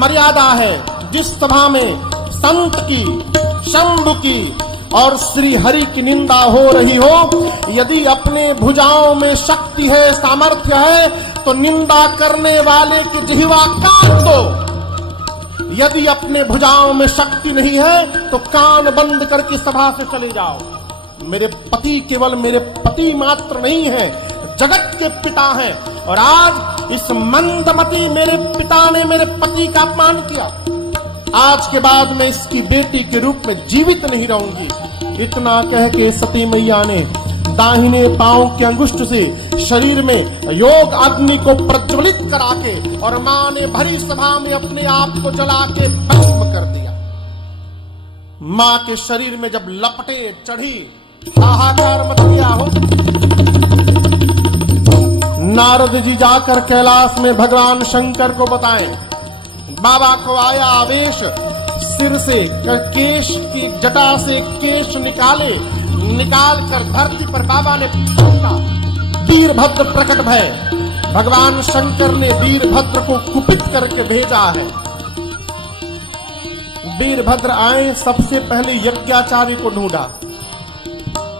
मर्यादा है, जिस सभा में संत की, शंभु की और श्री हरि की निंदा हो रही हो, यदि अपने भुजाओं में शक्ति है, सामर्थ्य है, तो निंदा करने वाले की जिह्वा काट दो। यदि अपने भुजाओं में शक्ति नहीं है तो कान बंद करके सभा से चले जाओ। मेरे पति केवल मेरे पति मात्र नहीं है, जगत के पिता हैं। और आज इस मंदमती मेरे पिता ने मेरे पति का अपमान किया। आज के बाद मैं इसकी बेटी के रूप में जीवित नहीं रहूंगी। इतना कह के सती मैया ने दाहिने पांव के अंगुष्ठ से शरीर में योग अग्नि को प्रज्वलित करा के और मां ने भरी सभा में अपने आप को जला के भस्म कर दिया। मां के शरीर में जब लपटे चढ़ी, हाहाकार मच गया हो। नारद जी जाकर कैलाश में भगवान शंकर को बताएं। बाबा को आया आवेश, सिर से केश की जटा से केश निकाले, निकाल कर धरती पर बाबा ने फेंका। वीरभद्र प्रकट भय। भगवान शंकर ने वीरभद्र को कुपित करके भेजा है। वीरभद्र आए, सबसे पहले यज्ञाचार्य को ढूंढा।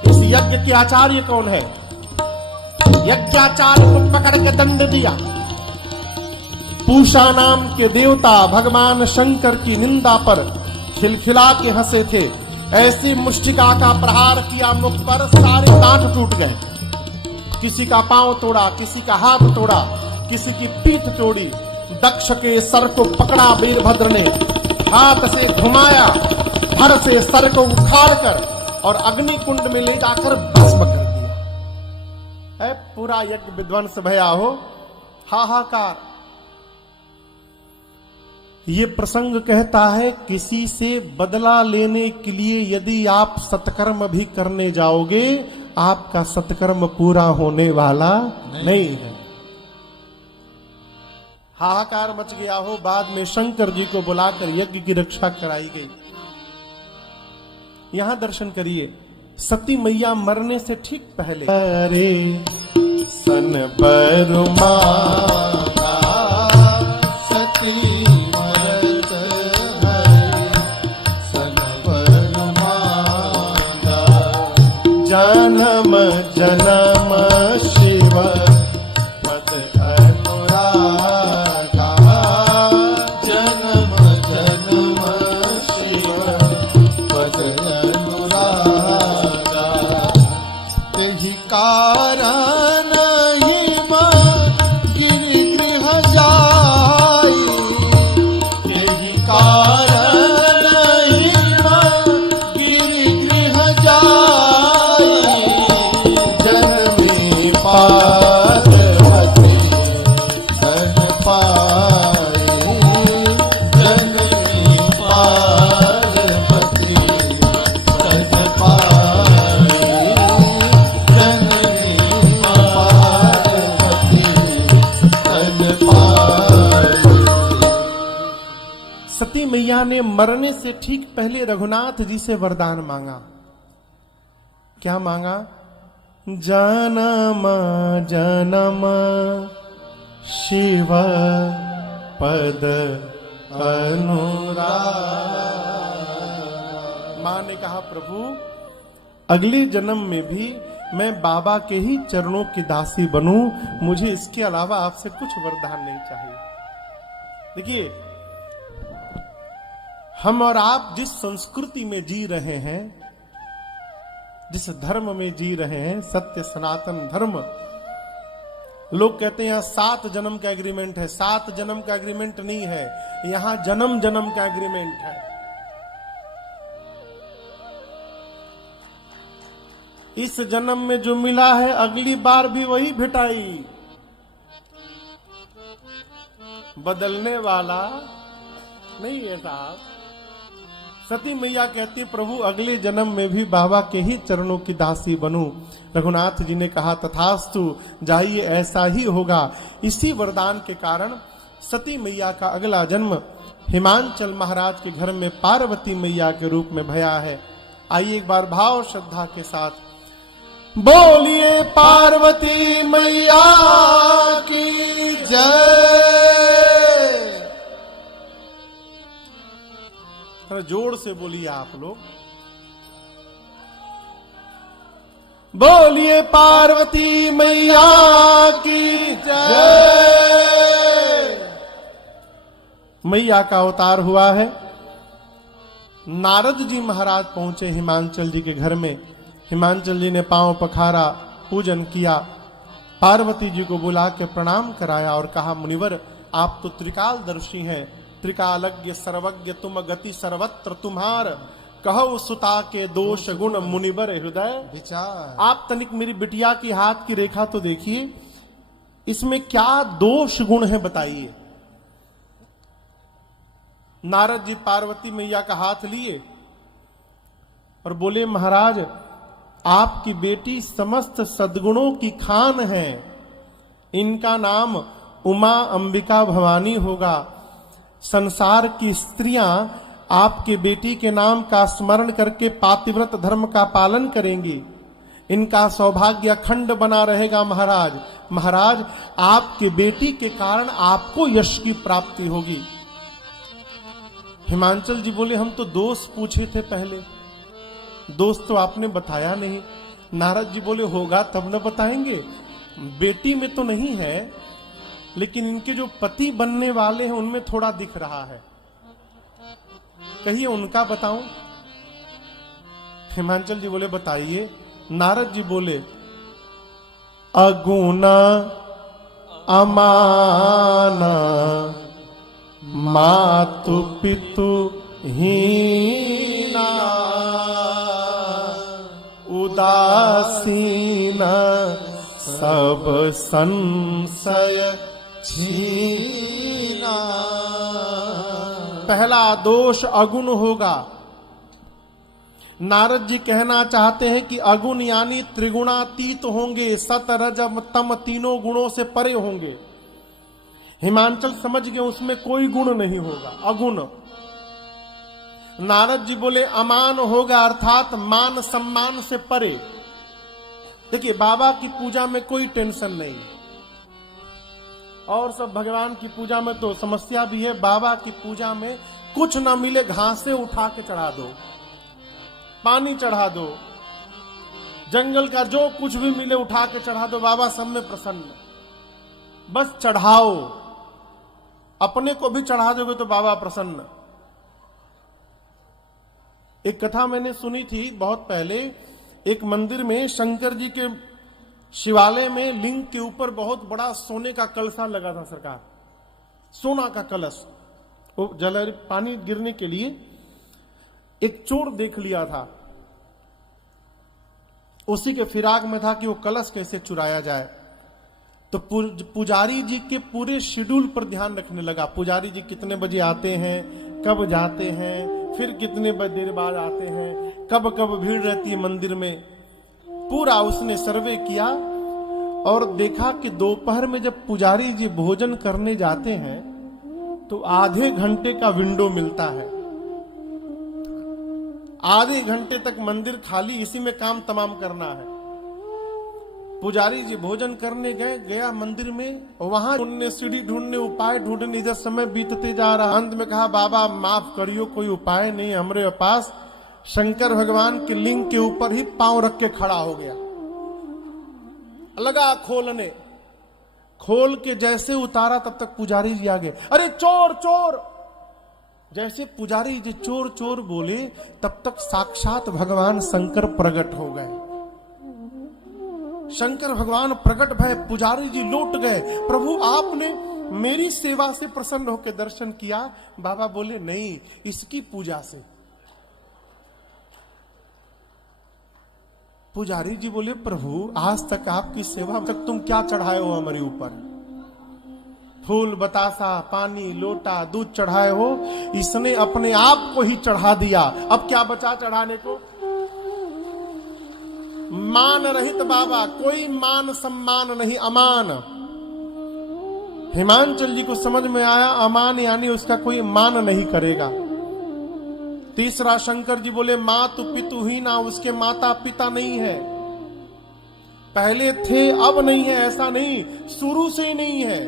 इस यज्ञ के आचार्य कौन है? यज्ञाचार्य को पकड़ के दंड दिया। पूषा नाम के देवता भगवान शंकर की निंदा पर खिलखिला के हंसे थे। ऐसी मुष्टिका का प्रहार किया मुख पर, सारे दांत टूट गए। किसी का पांव तोड़ा, किसी का हाथ तोड़ा, किसी की पीठ तोड़ी। दक्ष के सर को पकड़ा वीरभद्र ने, हाथ से घुमाया, धड़ से सर को उखाड़ कर और अग्नि कुंड में ले जाकर भस्म कर दिया। पूरा यज्ञ विध्वंस भया हो, हाहाकार। ये प्रसंग कहता है किसी से बदला लेने के लिए यदि आप सत्कर्म भी करने जाओगे, आपका सत्कर्म पूरा होने वाला नहीं है। हाहाकार मच गया हो। बाद में शंकर जी को बुलाकर यज्ञ की रक्षा कराई गई। यहां दर्शन करिए, सती मैया मरने से ठीक पहले अरे सन बरुमा सती मरत है सन बरुमा जन्म जन्म शिव पद अनुरागा जन्म जन्म शिव पद अनुरागा तेहि कारण हिम गिरिगृह जाई तेहि कारण हिम गिरिगृह जाई जनमी पार्वती सन पाई जननी पार्वती सन पाई जननी पार्वती सन पाई। सती मैया ने मरने से ठीक पहले रघुनाथ जी से वरदान मांगा। क्या मांगा? जन्म जन्म शिव पद अनुराग। मां ने कहा प्रभु अगले जन्म में भी मैं बाबा के ही चरणों की दासी बनूं, मुझे इसके अलावा आपसे कुछ वरदान नहीं चाहिए। देखिए, हम और आप जिस संस्कृति में जी रहे हैं, जिस धर्म में जी रहे हैं, सत्य सनातन धर्म, लोग कहते हैं यहां 7 जन्म का एग्रीमेंट है। 7 जन्म का एग्रीमेंट नहीं है, यहां जन्म जन्म का एग्रीमेंट है। इस जन्म में जो मिला है अगली बार भी वही भेटाई, बदलने वाला नहीं है साहब। सती मैया कहती प्रभु अगले जन्म में भी बाबा के ही चरणों की दासी बनूं। रघुनाथ जी ने कहा तथास्तु, जाइए ऐसा ही होगा। इसी वरदान के कारण सती मैया का अगला जन्म हिमांचल महाराज के घर में पार्वती मैया के रूप में भया है। आइए एक बार भाव श्रद्धा के साथ बोलिए पार्वती मैया की जय। जोर से बोलिए आप लोग, बोलिए पार्वती मैया की जय। मैया का अवतार हुआ है। नारद जी महाराज पहुंचे हिमांचल जी के घर में। हिमांचल जी ने पांव पखारा, पूजन किया, पार्वती जी को बुला के प्रणाम कराया और कहा मुनिवर आप तो त्रिकालदर्शी हैं, त्रिकालज्ञ सर्वज्ञ तुम गति सर्वत्र तुम्हार, कहो सुता के दोष गुण मुनिवर हृदय विचार। आप तनिक मेरी बिटिया की हाथ की रेखा तो देखिए, इसमें क्या दोष गुण है बताइए। नारद जी पार्वती मैया का हाथ लिए और बोले महाराज आपकी बेटी समस्त सद्गुणों की खान है, इनका नाम उमा अंबिका भवानी होगा। संसार की स्त्रियां आपके बेटी के नाम का स्मरण करके पातिव्रत धर्म का पालन करेंगी, इनका सौभाग्य अखंड बना रहेगा। महाराज महाराज आपके बेटी के कारण आपको यश की प्राप्ति होगी। हिमांचल जी बोले हम तो दोष पूछे थे पहले, दोस्त तो आपने बताया नहीं। नारद जी बोले होगा तब न बताएंगे, बेटी में तो नहीं है लेकिन इनके जो पति बनने वाले हैं उनमें थोड़ा दिख रहा है, कहिए उनका बताऊं। हिमांचल जी बोले बताइए। नारद जी बोले अगुना अमाना मातु पितु हीना उदासीन सब संशय छीना। पहला दोष अगुण होगा। नारद जी कहना चाहते हैं कि अगुण यानी त्रिगुणातीत होंगे, सत रज तम तीनों गुणों से परे होंगे। हिमांचल समझ गए उसमें कोई गुण नहीं होगा, अगुण। नारद जी बोले अमान होगा, अर्थात मान सम्मान से परे। देखिए बाबा की पूजा में कोई टेंशन नहीं, और सब भगवान की पूजा में तो समस्या भी है। बाबा की पूजा में कुछ ना मिले घासें उठा के चढ़ा दो, पानी चढ़ा दो, जंगल का जो कुछ भी मिले उठा के चढ़ा दो, बाबा सब में प्रसन्न। बस चढ़ाओ, अपने को भी चढ़ा दोगे तो बाबा प्रसन्न। एक कथा मैंने सुनी थी बहुत पहले। एक मंदिर में शंकर जी के शिवालय में लिंग के ऊपर बहुत बड़ा सोने का कलशा लगा था सरकार, सोना का कलश। वो जल पानी गिरने के लिए एक चोर देख लिया था, उसी के फिराक में था कि वो कलश कैसे चुराया जाए। तो पुजारी जी के पूरे शेड्यूल पर ध्यान रखने लगा। पुजारी जी कितने बजे आते हैं, कब जाते हैं, फिर कितने देर बाद आते हैं, कब कब भीड़ रहती है मंदिर में। पूरा उसने सर्वे किया और देखा कि दोपहर में जब पुजारी जी भोजन करने जाते हैं तो आधे घंटे का विंडो मिलता है। आधे घंटे तक मंदिर खाली, इसी में काम तमाम करना है। पुजारी जी भोजन करने गया मंदिर में, वहां ढूंढने, सीढ़ी ढूंढने, उपाय ढूंढने, इधर समय बीतते जा रहा। अंत में कहा बाबा माफ करियो, कोई उपाय नहीं हमरे पास। शंकर भगवान के लिंग के ऊपर ही पांव रख के खड़ा हो गया, लगा खोलने। खोल के जैसे उतारा तब तक पुजारी जी आ गए, अरे चोर चोर। जैसे पुजारी जी चोर चोर बोले तब तक साक्षात भगवान शंकर प्रकट हो गए। शंकर भगवान प्रकट भय, पुजारी जी लौट गए, प्रभु आपने मेरी सेवा से प्रसन्न होकर दर्शन किया। बाबा बोले नहीं, इसकी पूजा से। पुजारी जी बोले प्रभु आज तक आपकी सेवा तक तुम क्या चढ़ाए हो हमारे ऊपर? फूल, बतासा, पानी, लोटा, दूध चढ़ाए हो, इसने अपने आप को ही चढ़ा दिया। अब क्या बचा चढ़ाने को? मान रहित बाबा, कोई मान सम्मान नहीं, अमान। हिमांचल जी को समझ में आया अमान यानी उसका कोई मान नहीं करेगा। तीसरा शंकर जी बोले मातु पितु ही ना, उसके माता पिता नहीं है। पहले थे अब नहीं है, ऐसा नहीं, शुरू से ही नहीं है,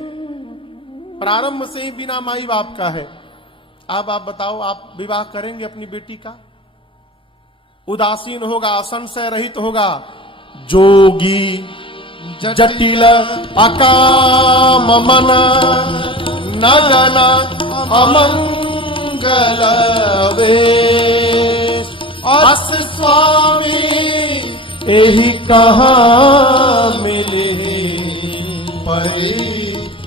प्रारंभ से ही बिना माई बाप का है। अब आप बताओ, आप विवाह करेंगे अपनी बेटी का? उदासीन होगा, संशय रहित होगा, जोगी जटिल अकाम मन नगन अमंगल वेश। अस स्वामी एही कहा मिली परी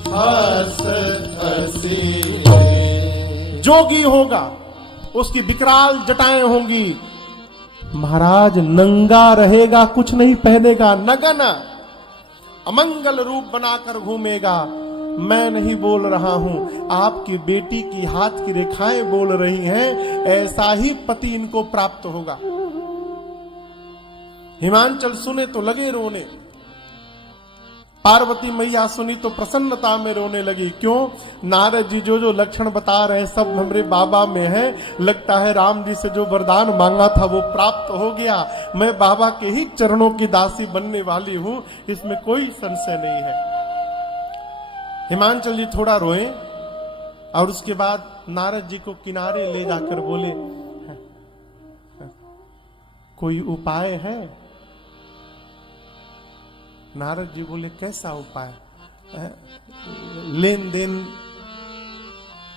हस हसी। जोगी होगा, उसकी विकराल जटाएं होंगी, महाराज नंगा रहेगा, कुछ नहीं पहनेगा, नगन अमंगल रूप बनाकर घूमेगा। मैं नहीं बोल रहा हूं, आपकी बेटी की हाथ की रेखाएं बोल रही हैं, ऐसा ही पति इनको प्राप्त होगा। हिमांचल सुने तो लगे रोने, पार्वती मैया सुनी तो प्रसन्नता में रोने लगी। क्यों? नारद जी जो जो लक्षण बता रहे हैं सब हमरे बाबा में है। लगता है राम जी से जो वरदान मांगा था वो प्राप्त हो गया। मैं बाबा के ही चरणों की दासी बनने वाली हूं, इसमें कोई संशय नहीं है। हिमांचल जी थोड़ा रोए और उसके बाद नारद जी को किनारे ले जाकर बोले कोई उपाय है? नारद जी बोले कैसा उपाय? लेन देन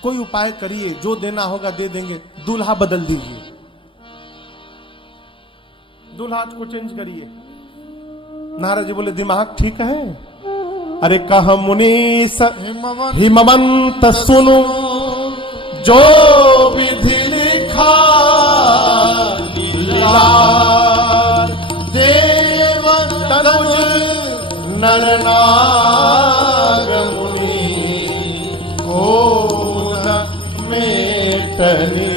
कोई उपाय करिए, जो देना होगा दे देंगे, दूल्हा बदल दीजिए, दूल्हा को चेंज करिए। नारद जी बोले दिमाग ठीक है? अरे कह मुनीस हिमवंत सुनो जो विधि लिखा लार, देव तनुज नर नाग मुनि को न मेटने।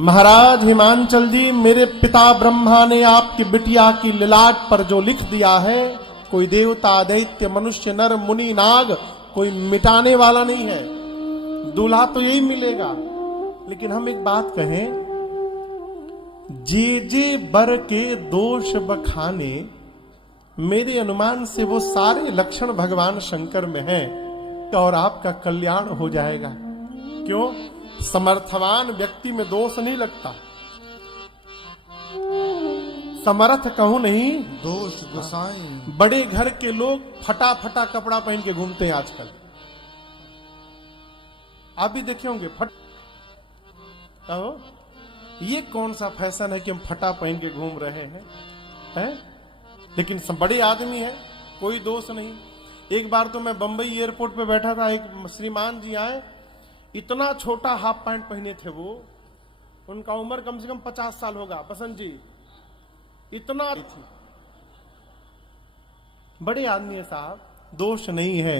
महाराज हिमांचल जी, मेरे पिता ब्रह्मा ने आपकी बिटिया की ललाट पर जो लिख दिया है, कोई देवता दैत्य मनुष्य नर मुनि नाग कोई मिटाने वाला नहीं है। दूल्हा तो यही मिलेगा। लेकिन हम एक बात कहें, जे बर के दोष बखाने, मेरे अनुमान से वो सारे लक्षण भगवान शंकर में हैं और आपका कल्याण हो जाएगा। क्यों? समर्थवान व्यक्ति में दोष नहीं लगता। समर्थ कहूं नहीं, दोष गोसाई। बड़े घर के लोग फटा फटा कपड़ा पहन के घूमते हैं आजकल। आप भी देखे होंगे ये कौन सा फैशन है कि हम फटा पहन के घूम रहे हैं? लेकिन सब बड़े आदमी हैं, कोई दोष नहीं। एक बार तो मैं बंबई एयरपोर्ट पे बैठा था, एक श्रीमान जी आए, इतना छोटा हाफ पैंट पहने थे वो, उनका उम्र कम से कम 50 साल होगा, बसंत जी, इतना थी। बड़े आदमी है साहब, दोष नहीं है।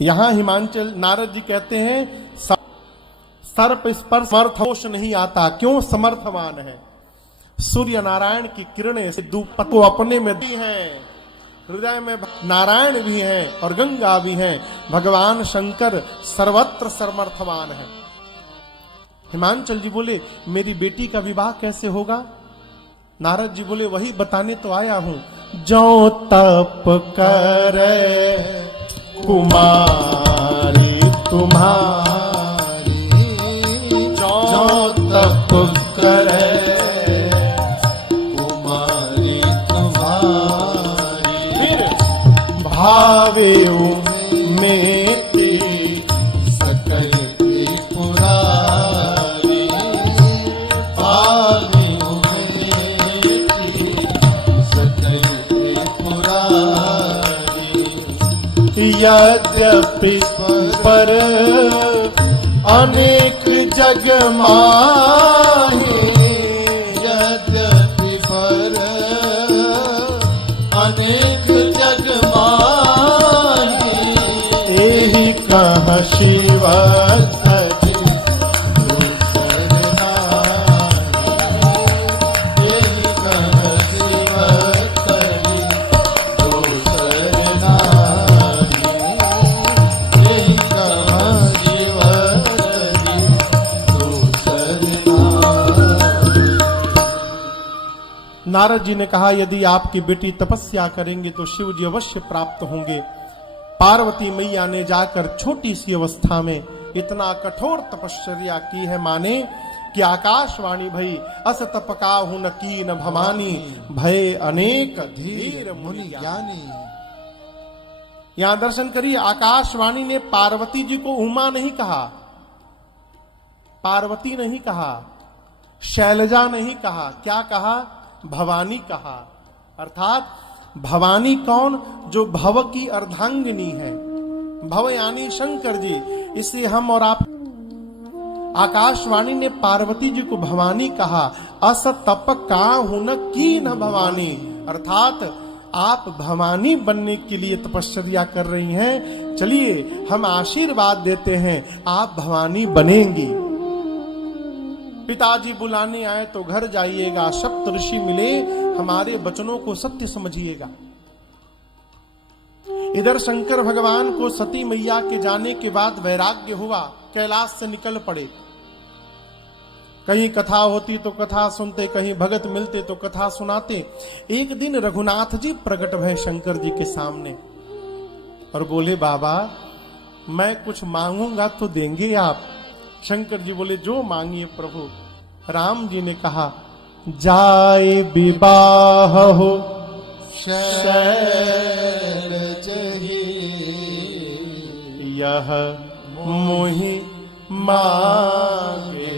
यहां हिमांचल नारद जी कहते हैं सर्प स्पर्श समर्थ दोष नहीं आता। क्यों? समर्थवान है। सूर्य नारायण की किरणें से दूपत को अपने में दी है, हृदय में नारायण भी है और गंगा भी है। भगवान शंकर सर्वत्र समर्थवान है। हिमांचल जी बोले, मेरी बेटी का विवाह कैसे होगा? नारद जी बोले, वही बताने तो आया हूं। जो तप करे कुमारी तुम्हारी, जो तप करे कुमारी तुम्हारी, फिर भावे में सकल पुरारी, भावे यद्यपि पर अनेक जग माही, यद्यपि पर अनेक जग माही, एहि कह शिव नारद जी ने कहा, यदि आपकी बेटी तपस्या करेंगे तो शिव जी अवश्य प्राप्त होंगे। पार्वती मैया ने जाकर छोटी सी अवस्था में इतना कठोर तपस्या की है, माने कि आकाशवाणी भई अस तपकाहु न कीन भवानी, भय अनेक धीर मुनि ज्ञानी। यहां दर्शन करिए, आकाशवाणी ने पार्वती जी को उमा नहीं कहा, पार्वती नहीं कहा, शैलजा नहीं कहा, क्या कहा? भवानी कहा। अर्थात भवानी कौन? जो भव की अर्धांगिनी है। भव यानी शंकर जी। इसलिए हम और आप, आकाशवाणी ने पार्वती जी को भवानी कहा। अस तप काहु न कीन भवानी, अर्थात आप भवानी बनने के लिए तपस्या कर रही हैं। चलिए हम आशीर्वाद देते हैं, आप भवानी बनेंगी। पिताजी बुलाने आए तो घर जाइएगा, सप्त ऋषि मिले, हमारे वचनों को सत्य समझिएगा। इधर शंकर भगवान को सती मैया के जाने के बाद वैराग्य हुआ, कैलाश से निकल पड़े। कहीं कथा होती तो कथा सुनते, कहीं भगत मिलते तो कथा सुनाते। एक दिन रघुनाथ जी प्रकट भय शंकर जी के सामने और बोले, बाबा मैं कुछ मांगूंगा तो देंगे आप? शंकर जी बोले, जो मांगिए प्रभु। राम जी ने कहा, जाए विवाह हो शैलज ही, यह मोहि मांगे।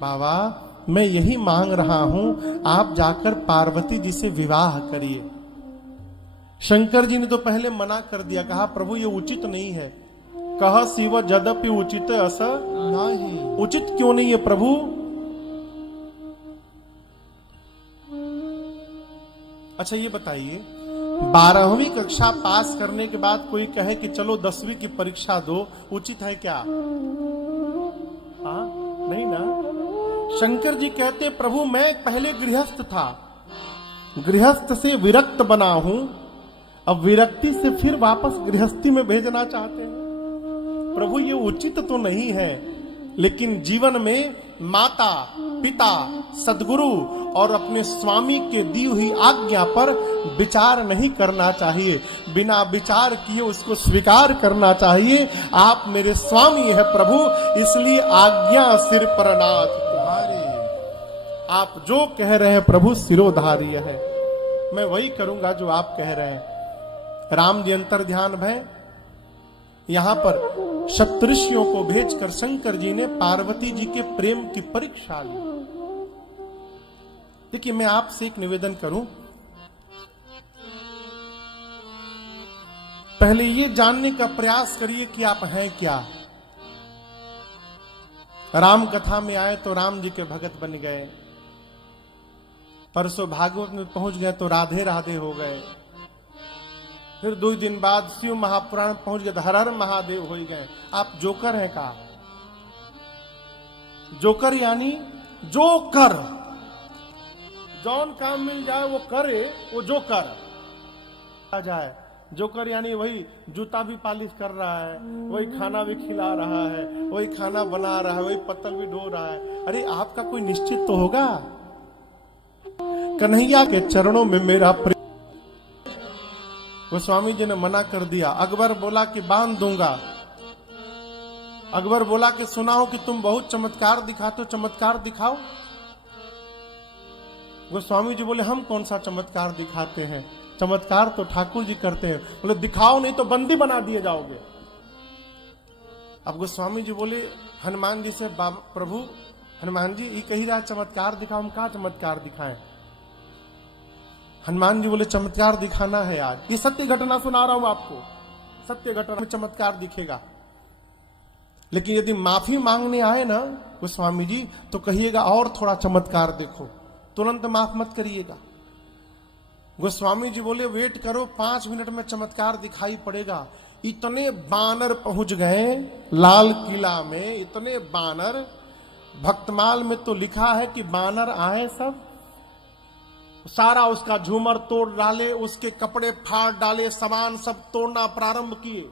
बाबा मैं यही मांग रहा हूं, आप जाकर पार्वती जी से विवाह करिए। शंकर जी ने तो पहले मना कर दिया, कहा प्रभु ये उचित नहीं है। कहा शिव यद्यपि उचित अस नहीं। उचित क्यों नहीं है प्रभु? अच्छा ये बताइए, 12वीं कक्षा पास करने के बाद कोई कहे कि चलो 10वीं की परीक्षा दो, उचित है क्या? हाँ नहीं ना। शंकर जी कहते प्रभु मैं पहले गृहस्थ था, गृहस्थ से विरक्त बना हूं, अब विरक्ति से फिर वापस गृहस्थी में भेजना चाहते हैं। प्रभु ये उचित तो नहीं है, लेकिन जीवन में माता पिता सदगुरु और अपने स्वामी के दी हुई आज्ञा पर विचार नहीं करना चाहिए, बिना विचार किए उसको स्वीकार करना चाहिए। आप मेरे स्वामी है प्रभु, इसलिए आज्ञा सिर पर नाथ तुम्हारी। आप जो कह रहे हैं प्रभु सिरोधार्य है, मैं वही करूंगा जो आप कह रहे हैं। राम जी अंतर ध्यान भय, यहां पर सप्तऋषियों को भेजकर शंकर जी ने पार्वती जी के प्रेम की परीक्षा ली। देखिए मैं आपसे एक निवेदन करूं, पहले ये जानने का प्रयास करिए कि आप हैं क्या। राम कथा में आए तो राम जी के भगत बन गए, परसों भागवत में पहुंच गए तो राधे राधे हो गए, फिर 2 दिन बाद शिव महापुराण पहुंच गए तो हर हर महादेव हो गए। आप जोकर हैं का? जोकर यानी जोकर, जौन काम मिल जाए वो करे, वो जोकर आ जाए। जोकर यानी वही जूता भी पॉलिश कर रहा है, वही खाना भी खिला रहा है, वही खाना बना रहा है, वही पत्तल भी ढो रहा है। अरे आपका कोई निश्चित तो होगा। कन्हैया के चरणों में मेरा प्रेम। गोस्वामी जी ने मना कर दिया। अकबर बोला कि बांध दूंगा। अकबर बोला कि सुना हो कि तुम बहुत चमत्कार दिखाते हो, चमत्कार दिखाओ। गोस्वामी जी बोले हम कौन सा चमत्कार दिखाते हैं, चमत्कार तो ठाकुर जी करते हैं। बोले दिखाओ नहीं तो बंदी बना दिए जाओगे। अब गोस्वामी जी बोले हनुमान जी से, प्रभु हनुमान जी ये कही रहा चमत्कार दिखाओ, हम कहा चमत्कार दिखाएं। हनुमान जी बोले चमत्कार दिखाना है आज, ये सत्य घटना सुना रहा हूं आपको, सत्य घटना में चमत्कार दिखेगा। लेकिन यदि माफी मांगने आए ना गोस्वामी जी तो कहिएगा और थोड़ा चमत्कार देखो, तुरंत माफ मत करिएगा। गोस्वामी जी बोले वेट करो, 5 मिनट में चमत्कार दिखाई पड़ेगा। इतने बानर पहुंच गए लाल किला में, इतने बानर। भक्तमाल में तो लिखा है कि बानर आए सब, सारा उसका झूमर तोड़ डाले, उसके कपड़े फाड़ डाले, सामान सब तोड़ना प्रारंभ किए।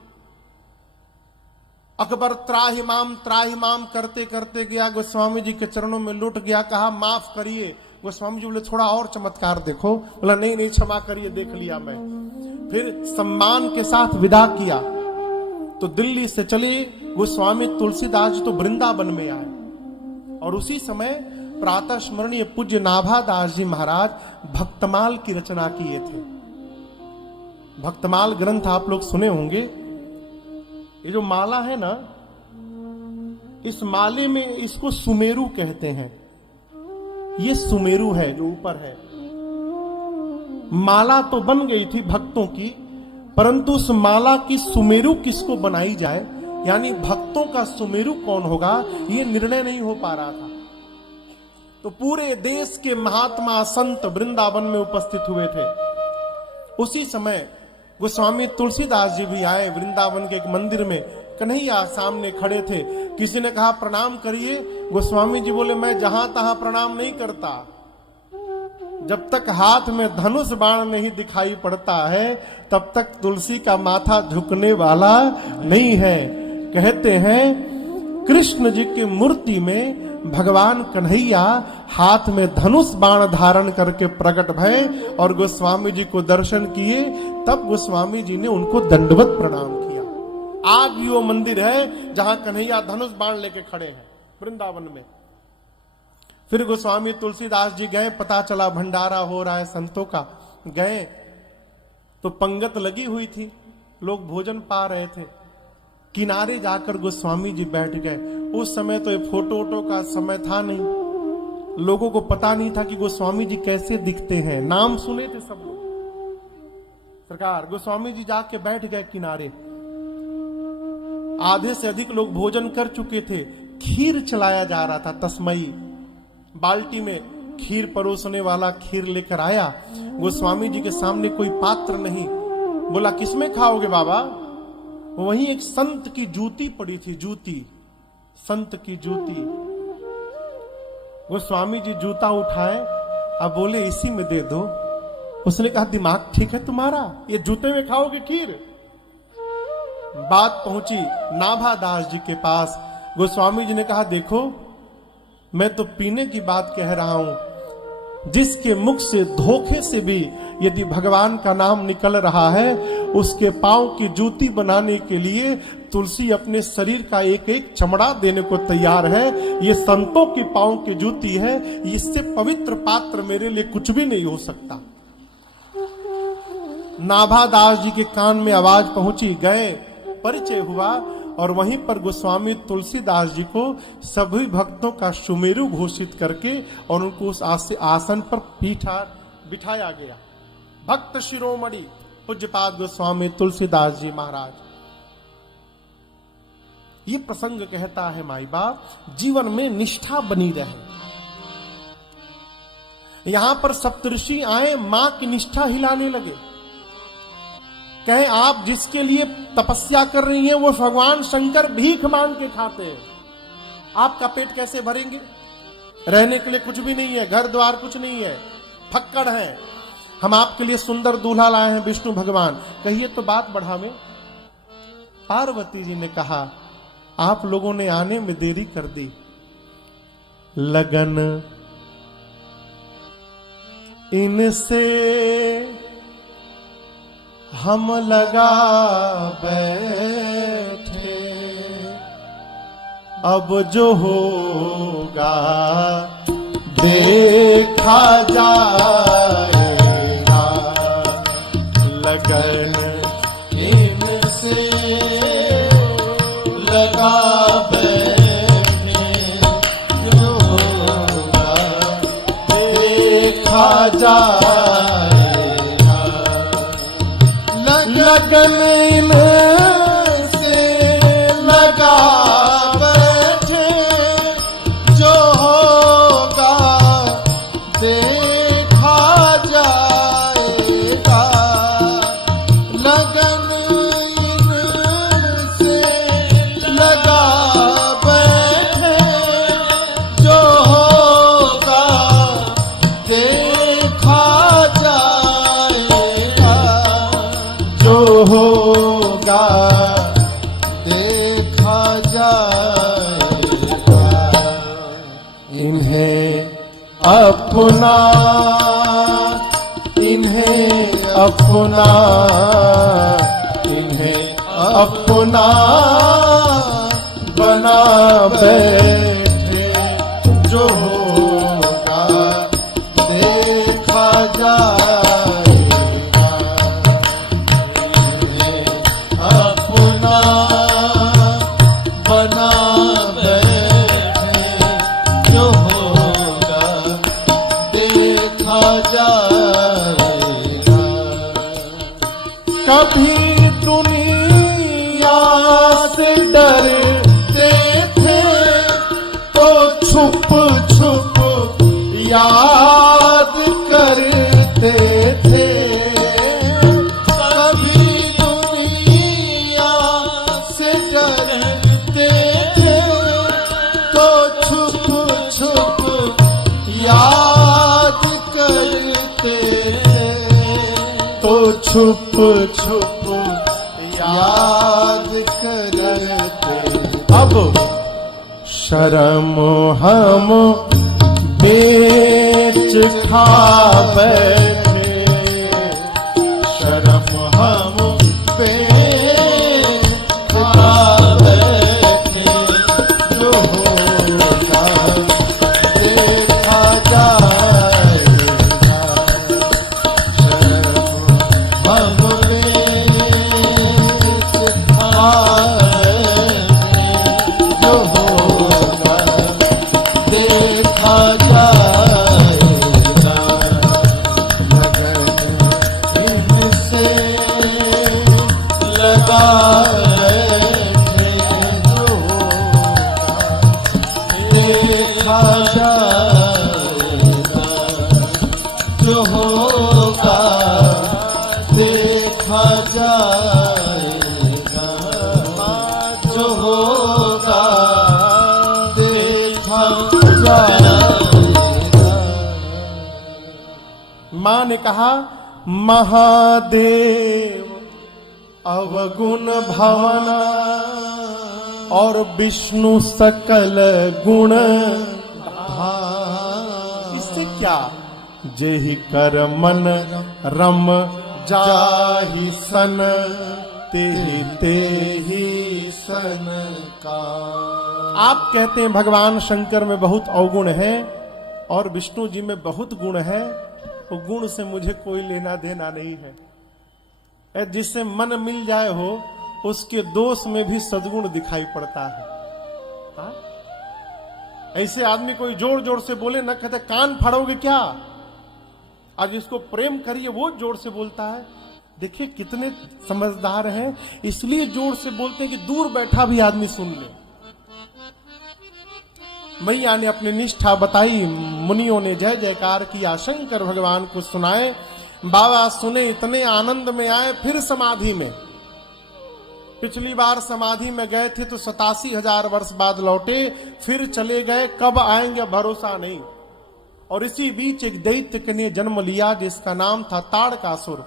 अकबर त्राहिमाम करते करते गया, गोस्वामी जी के चरणों में लुट गया, कहा माफ करिए। गोस्वामी जी बोले थोड़ा और चमत्कार देखो। बोला नहीं नहीं क्षमा करिए, देख लिया मैं। फिर सम्मान के साथ विदा किया तो दिल्ली से चले गोस्वामी तुलसीदास जी तो वृंदावन में आए। और उसी समय प्रातः स्मरणीय पूज्य नाभादास जी महाराज भक्तमाल की रचना किए थे। भक्तमाल ग्रंथ आप लोग सुने होंगे। ये जो माला है ना, इस माले में इसको सुमेरु कहते हैं। ये सुमेरु है जो ऊपर है। माला तो बन गई थी भक्तों की, परंतु उस माला की सुमेरु किसको बनाई जाए, यानी भक्तों का सुमेरु कौन होगा, ये निर्णय नहीं हो पा रहा था। तो पूरे देश के महात्मा संत वृंदावन में उपस्थित हुए थे। उसी समय गोस्वामी तुलसीदास जी भी आए वृंदावन के एक मंदिर में। कन्हैया सामने खड़े थे। किसी ने कहा प्रणाम करिए। गोस्वामी जी बोले मैं जहां तहां प्रणाम नहीं करता, जब तक हाथ में धनुष बाण नहीं दिखाई पड़ता है तब तक तुलसी का माथा झुकने वाला नहीं है। कहते हैं कृष्ण जी की मूर्ति में भगवान कन्हैया हाथ में धनुष बाण धारण करके प्रकट भय और गोस्वामी जी को दर्शन किए। तब गोस्वामी जी ने उनको दंडवत प्रणाम किया। आज भी वो मंदिर है जहां कन्हैया धनुष बाण लेके खड़े हैं वृंदावन में। फिर गोस्वामी तुलसीदास जी गए, पता चला भंडारा हो रहा है संतों का। गए तो पंगत लगी हुई थी, लोग भोजन पा रहे थे। किनारे जाकर गोस्वामी जी बैठ गए। उस समय तो ये फोटो वोटो का समय था नहीं, लोगों को पता नहीं था कि गोस्वामी जी कैसे दिखते हैं। नाम सुने थे सब लोग, सरकार गोस्वामी जी जाके बैठ गए किनारे। आधे से अधिक लोग भोजन कर चुके थे। खीर चलाया जा रहा था, तस्मई बाल्टी में खीर परोसने वाला खीर लेकर आया। गोस्वामी जी के सामने कोई पात्र नहीं। बोला किसमें खाओगे बाबा? वहीं एक संत की जूती पड़ी थी, जूती, संत की जूती। गोस्वामी जी जूता उठाए, अब बोले इसी में दे दो। उसने कहा दिमाग ठीक है तुम्हारा, ये जूते में खाओगे खीर? बात पहुंची नाभादास जी के पास। गोस्वामी जी ने कहा देखो, मैं तो पीने की बात कह रहा हूं। जिसके मुख से धोखे से भी यदि भगवान का नाम निकल रहा है, उसके पांव की जूती बनाने के लिए तुलसी अपने शरीर का एक एक चमड़ा देने को तैयार है। ये संतों की पांव की जूती है, इससे पवित्र पात्र मेरे लिए कुछ भी नहीं हो सकता। नाभादास जी के कान में आवाज पहुंची, गए, परिचय हुआ और वहीं पर गोस्वामी तुलसीदास जी को सभी भक्तों का सुमेरु घोषित करके और उनको उस आसन पर बिठाया गया। भक्त शिरोमणि पूज्यपाद गोस्वामी तुलसीदास जी महाराज। ये प्रसंग कहता है माई बाप, जीवन में निष्ठा बनी रहे। यहां पर सप्तऋषि आए, मां की निष्ठा हिलाने लगे। कहे आप जिसके लिए तपस्या कर रही हैं वो भगवान शंकर भीख मांग के खाते हैं, आपका पेट कैसे भरेंगे? रहने के लिए कुछ भी नहीं है, घर द्वार कुछ नहीं है, फक्कड़ है। हम आपके लिए सुंदर दूल्हा लाए हैं विष्णु भगवान, कहिए तो बात बढ़ावे। पार्वती जी ने कहा आप लोगों ने आने में देरी कर दी। लगन इनसे हम लगा बैठे, अब जो होगा देखा जाएगा। लगन इनसे लगा बैठे, जो होगा देखा जाएगा। लगन इनसे लगा बैठे, जो होगा देखा जाएगा। लगन इनसे लगा बैठे, जो होगा देखा जाएगा। जो होगा देखा जाएगा। इन्हें अपना, इन्हें अपना, इन्हें अपना बना बैठे, जो होगा देखा जाएगा। अपना बना बैठे, जो होगा देखा जाएगा। कभी दुनिया से डरते थे तो छुप छुप याद करते थे। कभी दुनिया से डरते थे तो छुप छुप याद करते थे, तो छुप छुप याद करते। अब शर्म हम बेच खा बैठे, शर्म हम बेच खा बैठे, जो होगा देखा जाएगा। शर्म हम बेच खा बैठे, जो होगा देखा जाएगा। लगन इनसे जाएगा, जो होगा देखा जाएगा, जो होगा देखा जाएगा। मां ने कहा, महादेव अवगुण भवन और विष्णु सकल गुण धाम। इससे क्या? जेहि कर मन रम जाहि सन, तेहि तेहि सन का। आप कहते हैं भगवान शंकर में बहुत अवगुण है और विष्णु जी में बहुत गुण है, तो गुण से मुझे कोई लेना देना नहीं है। जिससे मन मिल जाए हो उसके दोष में भी सद्गुण दिखाई पड़ता है। हा? ऐसे आदमी कोई जोर जोर से बोले ना, कहते कान फाड़ोगे क्या? आज इसको प्रेम करिए, वो जोर से बोलता है। देखिए कितने समझदार हैं, इसलिए जोर से बोलते हैं कि दूर बैठा भी आदमी सुन ले। मैया ने अपनी निष्ठा बताई, मुनियों ने जय जयकार किया, शंकर भगवान को सुनाए। बाबा सुने, इतने आनंद में आए, फिर समाधि में। पिछली बार समाधि में गए थे तो 87,000 वर्ष बाद लौटे, फिर चले गए, कब आएंगे भरोसा नहीं। और इसी बीच एक दैत्य ने जन्म लिया जिसका नाम था ताड़कासुर।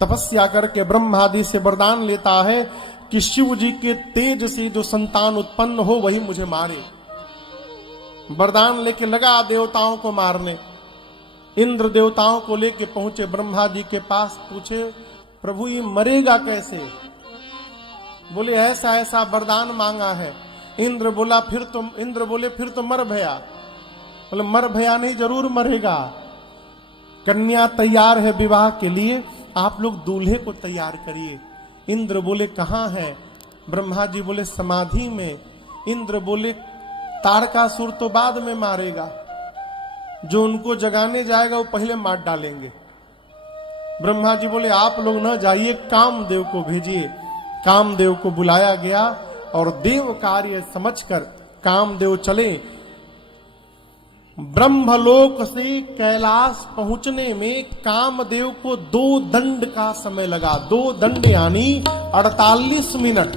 तपस्या करके ब्रह्मादि से वरदान लेता है कि शिव जी के तेज से जो संतान उत्पन्न हो वही मुझे मारे। वरदान लेके लगा देवताओं को मारने। इंद्र देवताओं को लेके पहुंचे ब्रह्मा जी के पास, पूछे प्रभु ये मरेगा कैसे? बोले ऐसा ऐसा वरदान मांगा है। इंद्र बोले फिर तो मर भया। बोले मर भया नहीं, जरूर मरेगा। कन्या तैयार है विवाह के लिए, आप लोग दूल्हे को तैयार करिए। इंद्र बोले कहां है? ब्रह्मा जी बोले समाधि में। इंद्र बोले तारकासुर तो बाद में मारेगा, जो उनको जगाने जाएगा वो पहले मार डालेंगे। ब्रह्मा जी बोले आप लोग न जाइए, कामदेव को भेजिए। कामदेव को बुलाया गया और देव कार्य समझकर कामदेव चले। ब्रह्मलोक से कैलाश पहुंचने में कामदेव को 2 दंड का समय लगा। 2 दंड यानी 48 मिनट।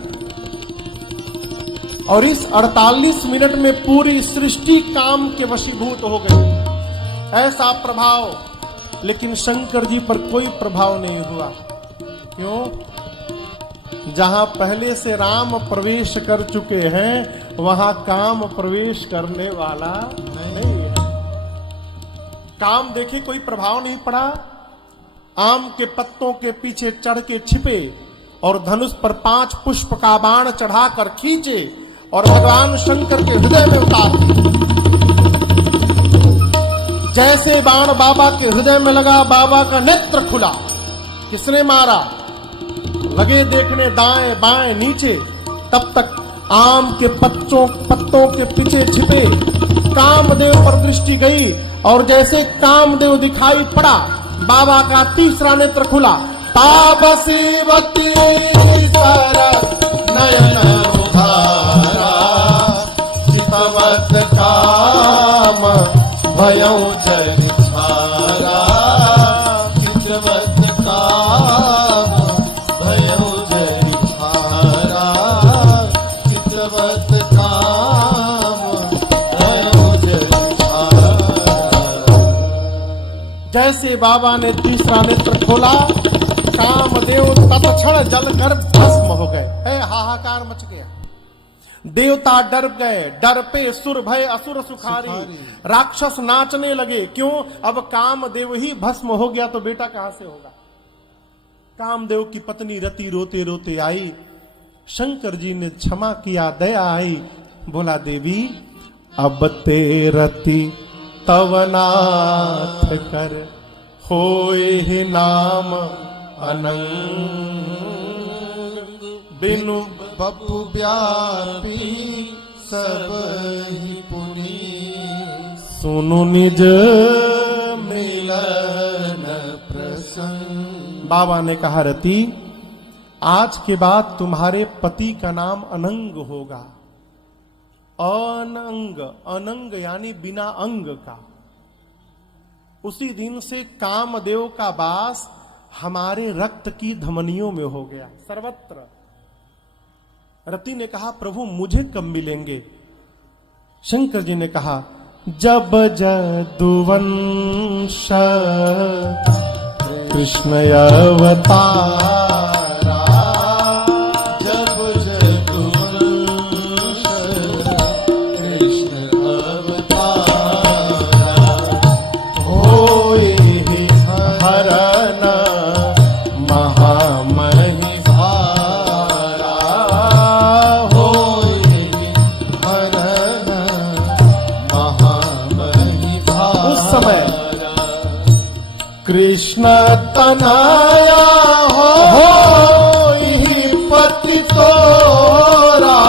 और इस 48 मिनट में पूरी सृष्टि काम के वशीभूत हो गई। ऐसा प्रभाव, लेकिन शंकर जी पर कोई प्रभाव नहीं हुआ। क्यों? जहां पहले से राम प्रवेश कर चुके हैं वहां काम प्रवेश करने वाला नहीं है। काम देखिए कोई प्रभाव नहीं पड़ा। आम के पत्तों के पीछे चढ़ के छिपे और धनुष पर 5 पुष्प का बाण चढ़ाकर खींचे और भगवान शंकर के हृदय में उतार दिए। जैसे बाण बाबा के हृदय में लगा, बाबा का नेत्र खुला। किसने मारा? लगे देखने दाएं बाएं नीचे। तब तक आम के पत्तों के पीछे छिपे कामदेव पर दृष्टि गई और जैसे कामदेव दिखाई पड़ा, बाबा का तीसरा नेत्र खुला। तापसीवती सर नयन उधारा, चितवत काम भयौ जग छारा, चितवत काम भयौ जग छारा, चितवत काम भयौ जग छारा। जैसे बाबा ने तीसरा नेत्र खोला, कामदेव तत्क्षण जलकर भस्म हो गए। है हाहाकार मच गया। देवता डर गए, डर पे सुर भय असुर सुखारी। राक्षस नाचने लगे। क्यों? अब कामदेव ही भस्म हो गया तो बेटा कहां से होगा। कामदेव की पत्नी रति रोते रोते आई। शंकर जी ने क्षमा किया, दया आई। बोला देवी अब ते रति तवनाथ कर, होए ही नाम अनंग। बिनु बपु व्यापी सब ही पुनी, सुनु निज मिलन प्रसंग। बाबा ने कहा रति आज के बाद तुम्हारे पति का नाम अनंग होगा। अनंग, अनंग यानी बिना अंग का। उसी दिन से कामदेव का वास हमारे रक्त की धमनियों में हो गया, सर्वत्र। रति ने कहा प्रभु मुझे कब मिलेंगे? शंकर जी ने कहा जब जदुवंश कृष्ण अवतारा, जब जदुवंश कृष्ण अवतारा, होए हरण महामहि भारा, होए हरण महामहि भारा। उस समय कृष्ण तनया हो पति तोरा,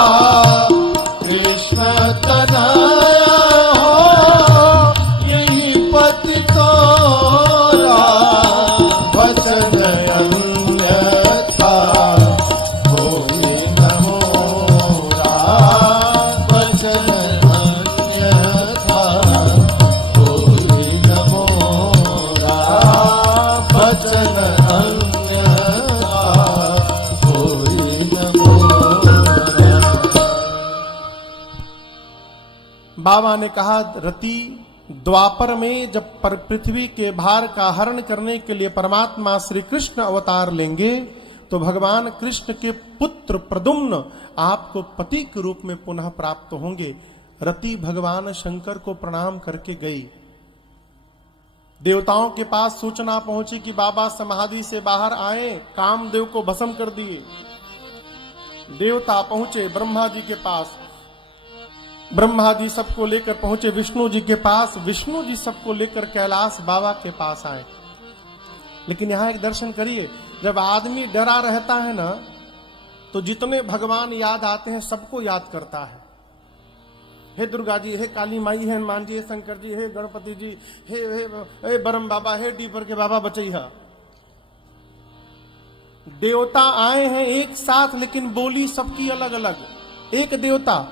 कृष्ण तनया हो यही पति तोरा, वचन अन्यथा होए न मोरा, वचन अन्यथा होए न मोरा, वचन अन्यथा होए न मोरा। बाबा ने कहा रति, द्वापर में जब पृथ्वी के भार का हरण करने के लिए परमात्मा श्री कृष्ण अवतार लेंगे तो भगवान कृष्ण के पुत्र प्रद्युम्न आपको पति के रूप में पुनः प्राप्त होंगे। रति भगवान शंकर को प्रणाम करके गई। देवताओं के पास सूचना पहुंची कि बाबा समाधि से बाहर आए, कामदेव को भस्म कर दिए। देवता पहुंचे ब्रह्मा जी के पास, ब्रह्मा जी सबको लेकर पहुंचे विष्णु जी के पास, विष्णु जी सबको लेकर कैलाश बाबा के पास आए। लेकिन यहां एक दर्शन करिए, जब आदमी डरा रहता है ना तो जितने भगवान याद आते हैं सबको याद करता है। हे दुर्गा जी, हे काली माई, हे हनुमान जी, हे शंकर जी, हे गणपति जी, हे बरम बाबा, हे डीपर के बाबा बचैया। देवता आए हैं एक साथ लेकिन बोली सबकी अलग अलग। एक देवता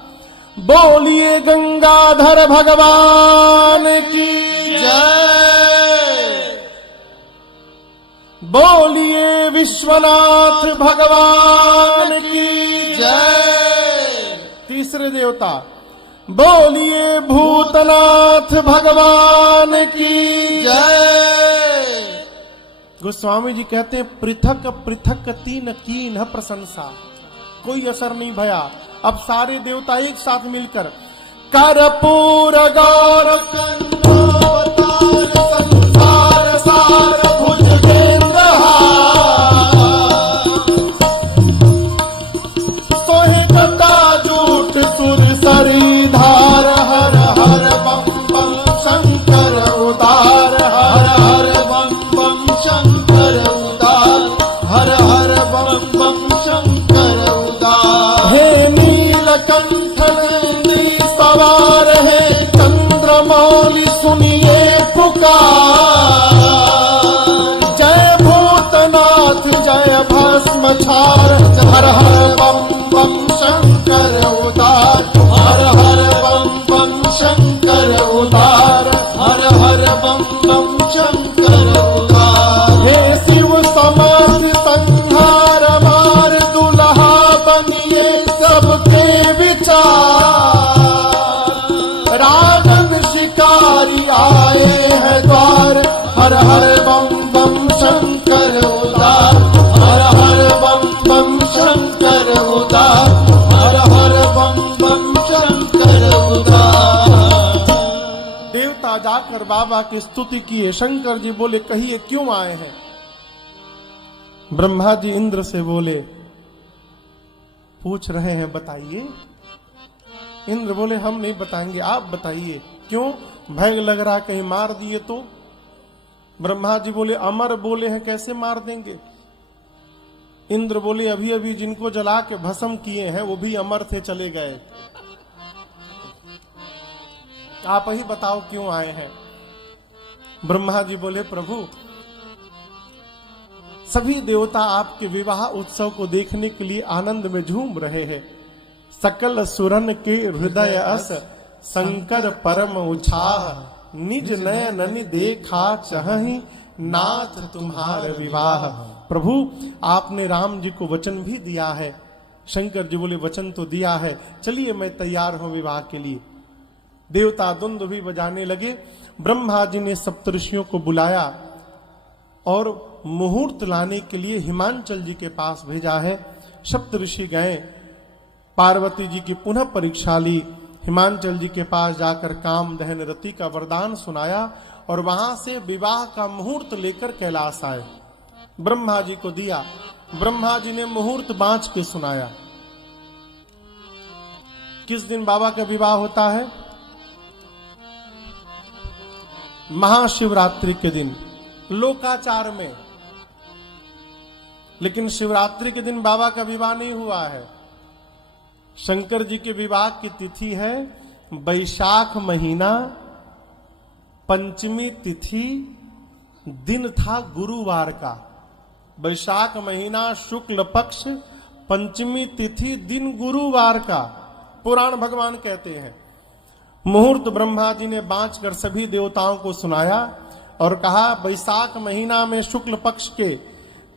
बोलिए गंगाधर भगवान की जय, बोलिए विश्वनाथ भगवान की जय। तीसरे देवता बोलिए भूतनाथ भगवान की जय। गोस्वामी जी कहते हैं पृथक पृथक तीन कीन प्रशंसा, कोई असर नहीं भया। अब सारे देवता एक साथ मिलकर कर्पूर गौर कंदोतार संसार सार भुजगेंद्रहार, सोहे गदा जूट सुर सरीधार, हर हर बम बम शंकर उदार, हर हर बम बम शंकर उदार, हर हर बम बम शंकर उदार। हे नीलकंठ नंदी सवार है चंद्रमौली सुनिए पुकार, जय भूतनाथ जय भस्मछार, हर हर बम बम शंकर उदार, हर हर बम बम शंकर उदार, हर हर बम बम शंकर उदार। हे शिव समर्थ संहार मार, दुल्हा बनिए सबके विचार, राजन शिकारी आए हैं द्वार, हर हर बम बम शंकर उदार, हर हर बम बम शंकर उदार, हर हर बम बम शंकर उदार। देवता जाकर बाबा की स्तुति किए। शंकर जी बोले कहिए क्यों आए हैं? ब्रह्मा जी इंद्र से बोले पूछ रहे हैं बताइए। इंद्र बोले हम नहीं बताएंगे, आप बताइए क्यों? भय लग रहा कहीं मार दिए तो। ब्रह्मा जी बोले अमर बोले हैं कैसे मार देंगे? इंद्र बोले अभी अभी जिनको जला के भस्म किए हैं वो भी अमर थे, चले गए। आप ही बताओ क्यों आए हैं? ब्रह्मा जी बोले प्रभु सभी देवता आपके विवाह उत्सव को देखने के लिए आनंद में झूम रहे हैं। सकल सुरन के हृदय अस शंकर परम उछाह, निज नयन देखा चहहि नाथ तुम्हार विवाह। प्रभु आपने राम जी को वचन भी दिया है। शंकर जी बोले वचन तो दिया है, चलिए मैं तैयार हूं विवाह के लिए। देवता दुंद भी बजाने लगे। ब्रह्मा जी ने सप्तऋषियों को बुलाया और मुहूर्त लाने के लिए हिमांचल जी के पास भेजा है। सप्तऋषि गए, पार्वती जी की पुनः परीक्षा ली, हिमांचल जी के पास जाकर काम दहन रति का वरदान सुनाया और वहां से विवाह का मुहूर्त लेकर कैलाश आए। ब्रह्मा जी को दिया, ब्रह्मा जी ने मुहूर्त बांच के सुनाया। किस दिन बाबा का विवाह होता है? महाशिवरात्रि के दिन, लोकाचार में। लेकिन शिवरात्रि के दिन बाबा का विवाह नहीं हुआ है। शंकर जी के विवाह की तिथि है वैशाख महीना, पंचमी तिथि, दिन था गुरुवार का। वैशाख महीना शुक्ल पक्ष, पंचमी तिथि, दिन गुरुवार का, पुराण भगवान कहते हैं। मुहूर्त ब्रह्मा जी ने बांच कर सभी देवताओं को सुनाया और कहा वैशाख महीना में शुक्ल पक्ष के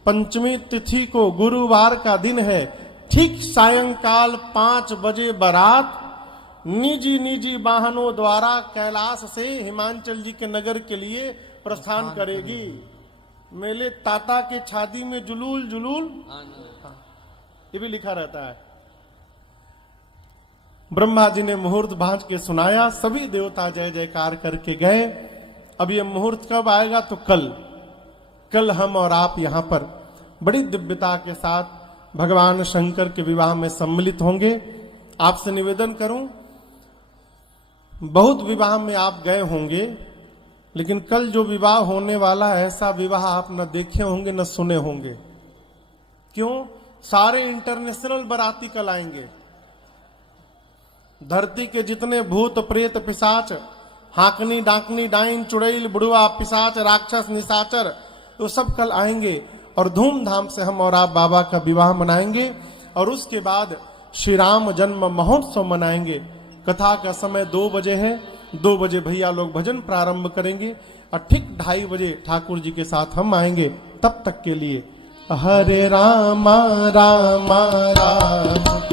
पंचमी तिथि को गुरुवार का दिन है। ठीक सायंकाल 5 बजे बारात निजी निजी वाहनों द्वारा कैलाश से हिमांचल जी के नगर के लिए प्रस्थान करेगी। मेले ताता के छाती में जुलूल जुलूल, ये भी लिखा रहता है। ब्रह्मा जी ने मुहूर्त भांज के सुनाया, सभी देवता जय जयकार करके गए। अब ये मुहूर्त कब आएगा? तो कल हम और आप यहां पर बड़ी दिव्यता के साथ भगवान शंकर के विवाह में सम्मिलित होंगे। आपसे निवेदन करूं, बहुत विवाह में आप गए होंगे, लेकिन कल जो विवाह होने वाला है ऐसा विवाह आप न देखे होंगे न सुने होंगे। क्यों? सारे इंटरनेशनल बाराती कल आएंगे। धरती के जितने भूत प्रेत पिशाच, हाकनी डाकनी डाइन चुड़ैल बुढ़वा पिशाच राक्षस निशाचर, वो सब कल आएंगे और धूमधाम से हम और आप बाबा का विवाह मनाएंगे। और उसके बाद श्री राम जन्म महोत्सव मनाएंगे। कथा का समय 2 बजे है। 2 बजे भैया लोग भजन प्रारंभ करेंगे और ठीक 2:30 बजे ठाकुर जी के साथ हम आएंगे। तब तक के लिए हरे रामा रामा राम